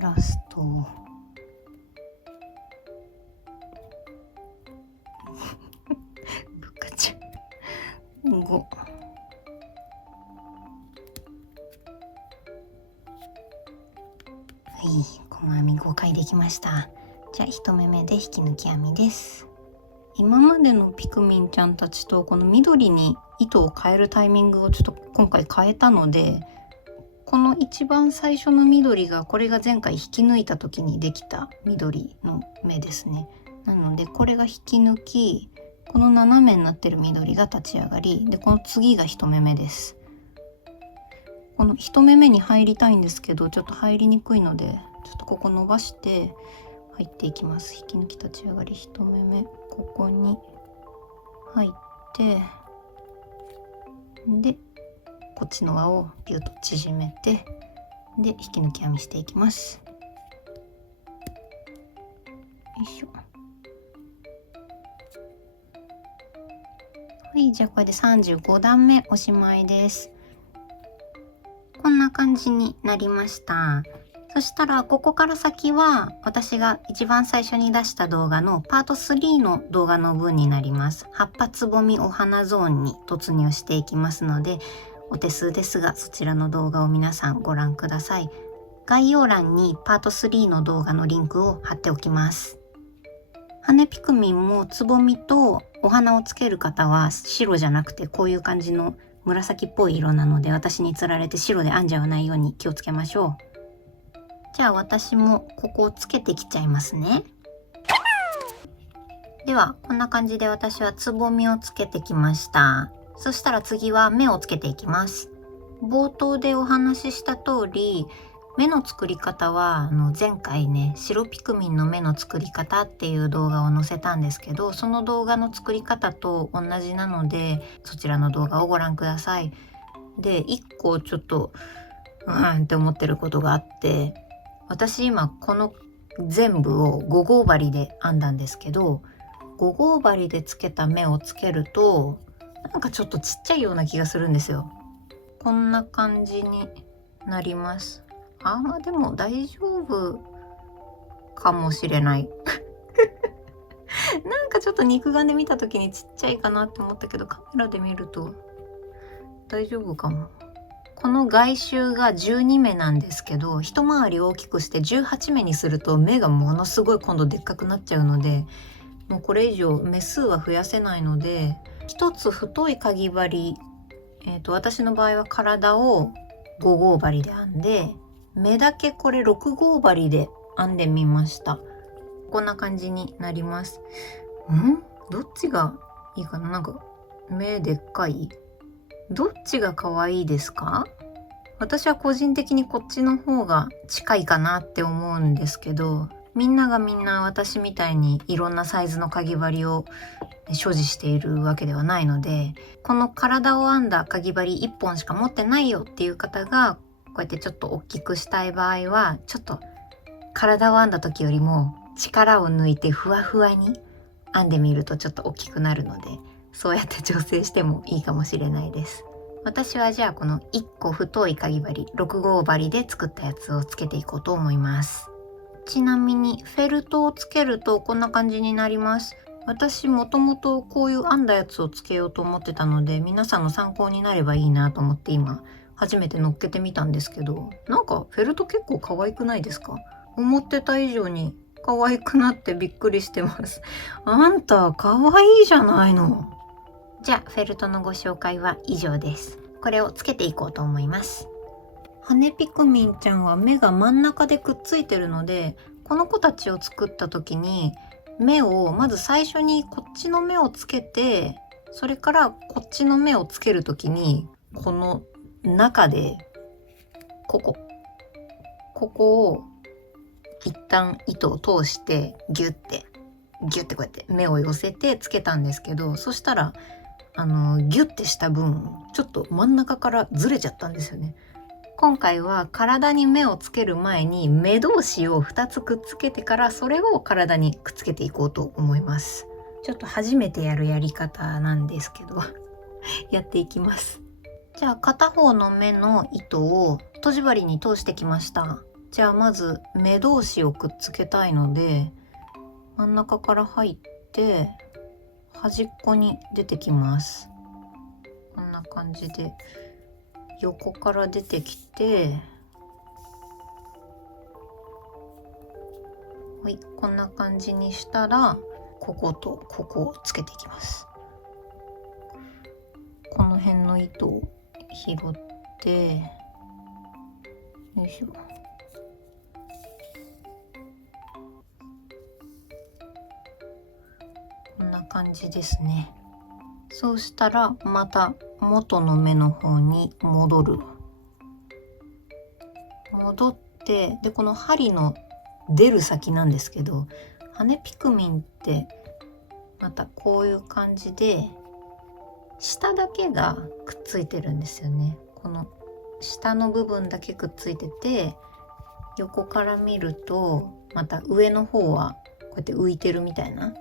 ラストぶっかちゃう5。はい、細編み5回できました。じゃあ1目めで引き抜き編みです。今までのピクミンちゃんたちとこの緑に糸を変えるタイミングをちょっと今回変えたので、この一番最初の緑がこれが前回引き抜いた時にできた緑の目ですね。なのでこれが引き抜き、この斜めになってる緑が立ち上がりで、この次が1目目です。この1目目に入りたいんですけどちょっと入りにくいので、ちょっとここ伸ばして入っていきます。引き抜き立ち上がり1目目、ここに入ってでこっちの輪をピュッと縮めてで引き抜き編みしていきます。よいしょ。はい、じゃあこれで35段目おしまいです。こんな感じになりました。そしたらここから先は私が一番最初に出した動画のパート3の動画の分になります。葉っぱつぼみお花ゾーンに突入していきますので、お手数ですがそちらの動画を皆さんご覧ください。概要欄にパート3の動画のリンクを貼っておきます。羽ピクミンもつぼみとお花をつける方は白じゃなくてこういう感じの紫っぽい色なので、私につられて白で編んじゃわないように気をつけましょう。じゃあ私もここをつけてきちゃいますね。ではこんな感じで私はつぼみをつけてきました。そしたら次は目をつけていきます。冒頭でお話しした通り、目の作り方は前回ね白ピクミンの目の作り方っていう動画を載せたんですけど、その動画の作り方と同じなのでそちらの動画をご覧ください。で1個ちょっとって思ってることがあって、私今この全部を5号針で編んだんですけど、5号針でつけた目をつけるとなんかちょっとちっちゃいような気がするんですよ。こんな感じになります。でも大丈夫かもしれないなんかちょっと肉眼で見た時にちっちゃいかなって思ったけど、カメラで見ると大丈夫かも。この外周が12目なんですけど、一回り大きくして18目にすると目がものすごい今度でっかくなっちゃうので、もうこれ以上目数は増やせないので、一つ太いかぎ針、私の場合は体を5号針で編んで、目だけこれ6号針で編んでみました。こんな感じになります。どっちがいいかな。なんか目でっかい？どっちが可愛いですか？私は個人的にこっちの方が近いかなって思うんですけど、みんながみんな私みたいにいろんなサイズのかぎ針を所持しているわけではないので、この体を編んだかぎ針1本しか持ってないよっていう方がこうやってちょっと大きくしたい場合は、ちょっと体を編んだ時よりも力を抜いてふわふわに編んでみるとちょっと大きくなるので、そうやって調整してもいいかもしれないです。私はじゃあこの1個太いかぎ針6号針で作ったやつをつけていこうと思います。ちなみにフェルトをつけるとこんな感じになります。私もともとこういう編んだやつをつけようと思ってたので、皆さんの参考になればいいなと思って今初めて乗っけてみたんですけど、なんかフェルト結構可愛くないですか？思ってた以上に可愛くなってびっくりしてます。あんた可愛いじゃないの。じゃあフェルトのご紹介は以上です。これをつけていこうと思います。羽ピクミンちゃんは目が真ん中でくっついてるので、この子たちを作った時に目をまず最初にこっちの目をつけて、それからこっちの目をつける時にこの中でここを一旦糸を通してギュッてこうやって目を寄せてつけたんですけど、そしたらギュッてした分ちょっと真ん中からずれちゃったんですよね。今回は体に目をつける前に目同士を2つくっつけてから、それを体にくっつけていこうと思います。ちょっと初めてやるやり方なんですけどやっていきます。じゃあ片方の目の糸をとじ針に通してきました。じゃあまず目同士をくっつけたいので、真ん中から入って端っこに出てきます。こんな感じで横から出てきて、はい、こんな感じにしたら、こことここをつけていきます。この辺の糸を拾って、よいしょ。こんな感じですね。そうしたらまた元の目の方に戻る。戻って、でこの針の出る先なんですけど、羽ピクミンってまたこういう感じで下だけがくっついてるんですよね。この下の部分だけくっついてて、横から見るとまた上の方はこうやって浮いてるみたいな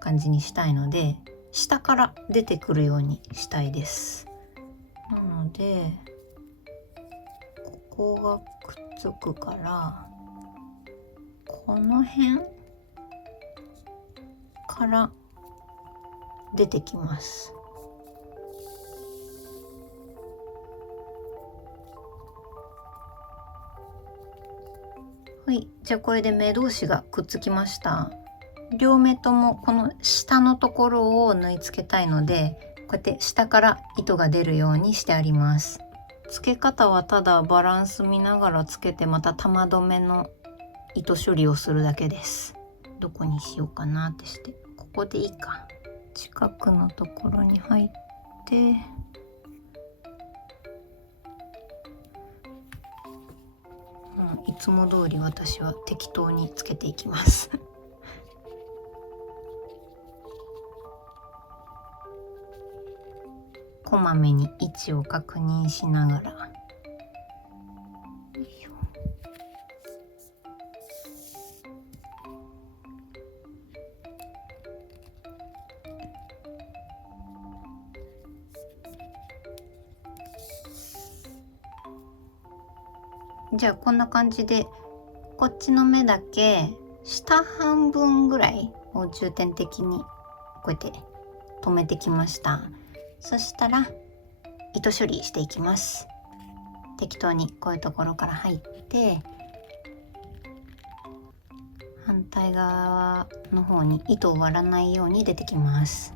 感じにしたいので、下から出てくるようにしたいです。なのでここがくっつくから、この辺から出てきます。はい、じゃあこれで目同士がくっつきました。両目ともこの下のところを縫い付けたいので、こうやって下から糸が出るようにしてあります。付け方はただバランス見ながらつけて、また玉留めの糸処理をするだけです。どこにしようかなってして、ここでいいか。近くのところに入って、いつも通り私は適当につけていきますこまめに位置を確認しながら。よいしょ。じゃあこんな感じで、こっちの目だけ下半分ぐらいを重点的にこうやって留めてきました。そしたら糸処理していきます。適当にこういうところから入って、反対側の方に糸を割らないように出てきます。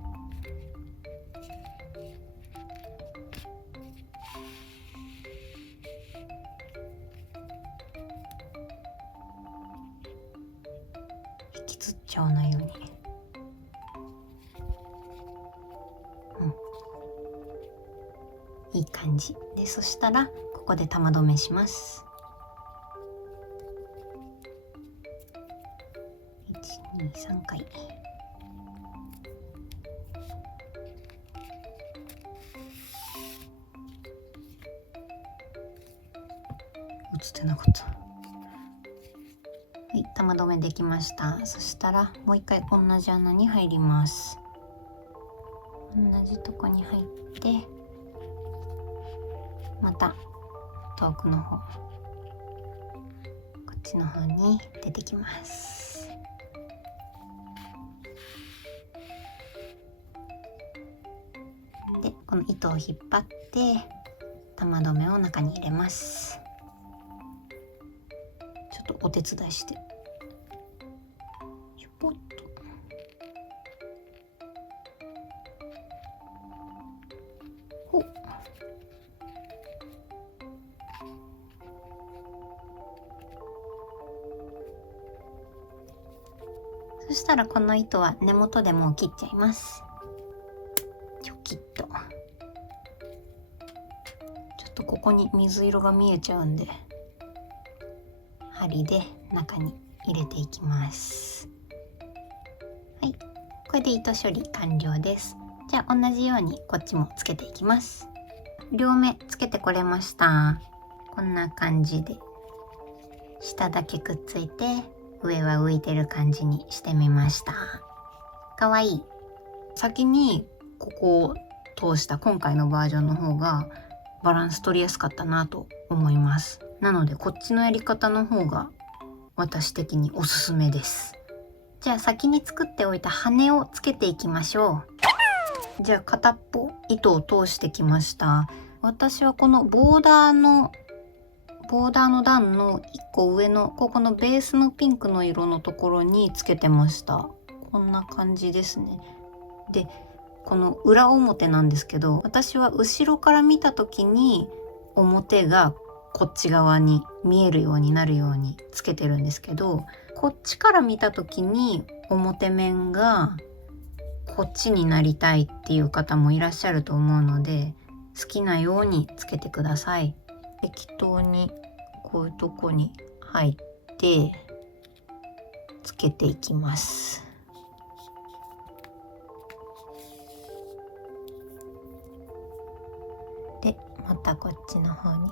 引きつっちゃわないように。いい感じで、そしたらここで玉留めします。1、2、3回。映ってなかった。はい、玉留めできました。そしたらもう一回同じ穴に入ります。同じとこに入って、また遠くの方、こっちの方に出てきます。でこの糸を引っ張って玉留めを中に入れます。ちょっとお手伝いして、ひょぽっと。ほっ。そしたらこの糸は根元でもう切っちゃいます。チョキッと。ちょっとここに水色が見えちゃうんで、針で中に入れていきます。はい、これで糸処理完了です。じゃあ同じようにこっちもつけていきます。両目つけてこれました。こんな感じで下だけくっついて上は浮いてる感じにしてみました。かわいい。先にここを通した今回のバージョンの方がバランス取りやすかったなと思います。なのでこっちのやり方の方が私的におすすめです。じゃあ先に作っておいた羽をつけていきましょう。じゃあ片っぽ糸を通してきました。私はこのボーダーの段の1個上のここのベースのピンクの色のところにつけてました。こんな感じですね。でこの裏表なんですけど、私は後ろから見た時に表がこっち側に見えるようになるようにつけてるんですけど、こっちから見た時に表面がこっちになりたいっていう方もいらっしゃると思うので、好きなようにつけてください。適当にこういうとこに入ってつけていきます。でまたこっちの方に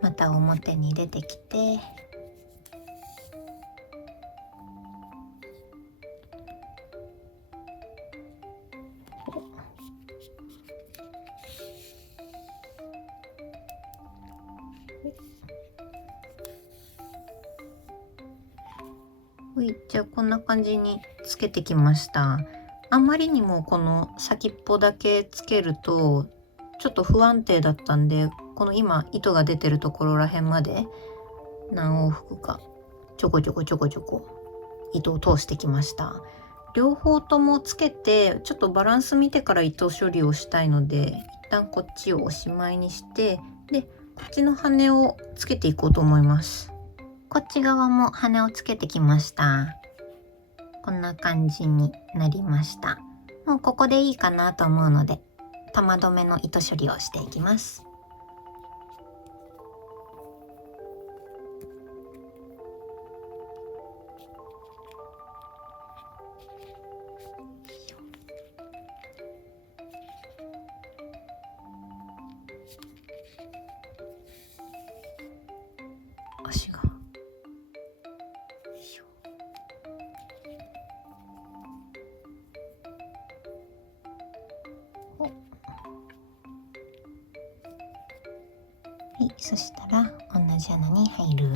また表に出てきて、じゃあこんな感じにつけてきました。あんまりにもこの先っぽだけつけるとちょっと不安定だったんで、この今糸が出てるところらへんまで何往復かちょこちょこ糸を通してきました。両方ともつけてちょっとバランス見てから糸処理をしたいので、一旦こっちをおしまいにして、でこっちの羽をつけていこうと思います。こっち側も羽をつけてきました。こんな感じになりました。もうここでいいかなと思うので、玉留めの糸処理をしていきます。足がはい、そしたら同じ穴に入る。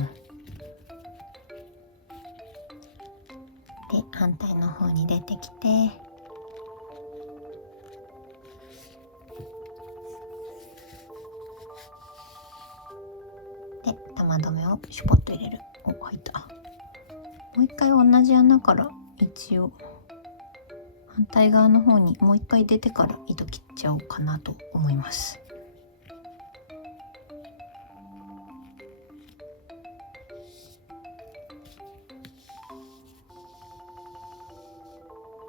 で反対の方に出てきて、で玉留めをシュポッと入れる。お、入った。もう一回同じ穴から一応反対側の方にもう一回出てから糸切っちゃおうかなと思います。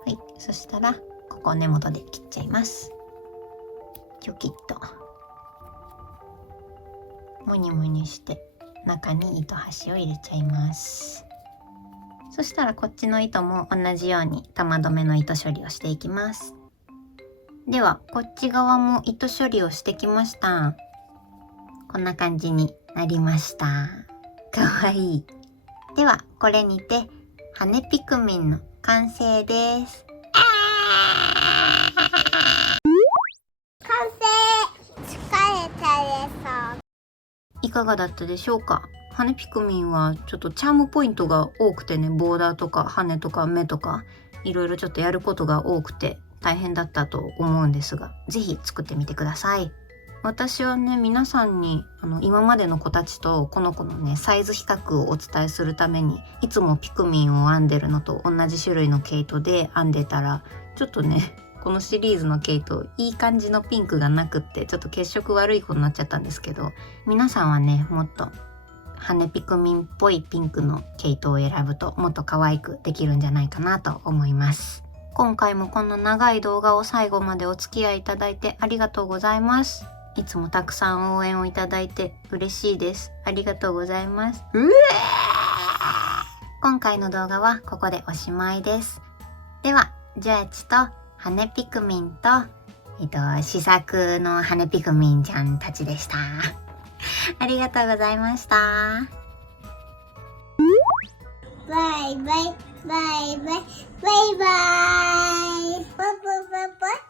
はい、そしたらここ根元で切っちゃいます。チョキッとモニモニして中に糸端を入れちゃいます。そしたらこっちの糸も同じように玉留めの糸処理をしていきます。ではこっち側も糸処理をしてきました。こんな感じになりました。かわいい。ではこれにて羽ピクミンの完成です。完成。疲れたでさ。いかがだったでしょうか。羽ピクミンはちょっとチャームポイントが多くてね、ボーダーとか羽とか目とかいろいろちょっとやることが多くて大変だったと思うんですが、是非作ってみてください。私はね、皆さんに今までの子たちとこの子のねサイズ比較をお伝えするために、いつもピクミンを編んでるのと同じ種類の毛糸で編んでたら、ちょっとねこのシリーズの毛糸いい感じのピンクがなくって、ちょっと血色悪い子になっちゃったんですけど、皆さんはねもっと羽ピクミンっぽいピンクの毛糸を選ぶともっと可愛くできるんじゃないかなと思います。今回もこんな長い動画を最後までお付き合いいただいてありがとうございます。いつもたくさん応援をいただいて嬉しいです。ありがとうございます。今回の動画はここでおしまいです。ではジャーチと羽ピクミンと試作の羽ピクミンちゃんたちでした。ありがとうございました。バイバイバイバイバイバイ。パパパパ。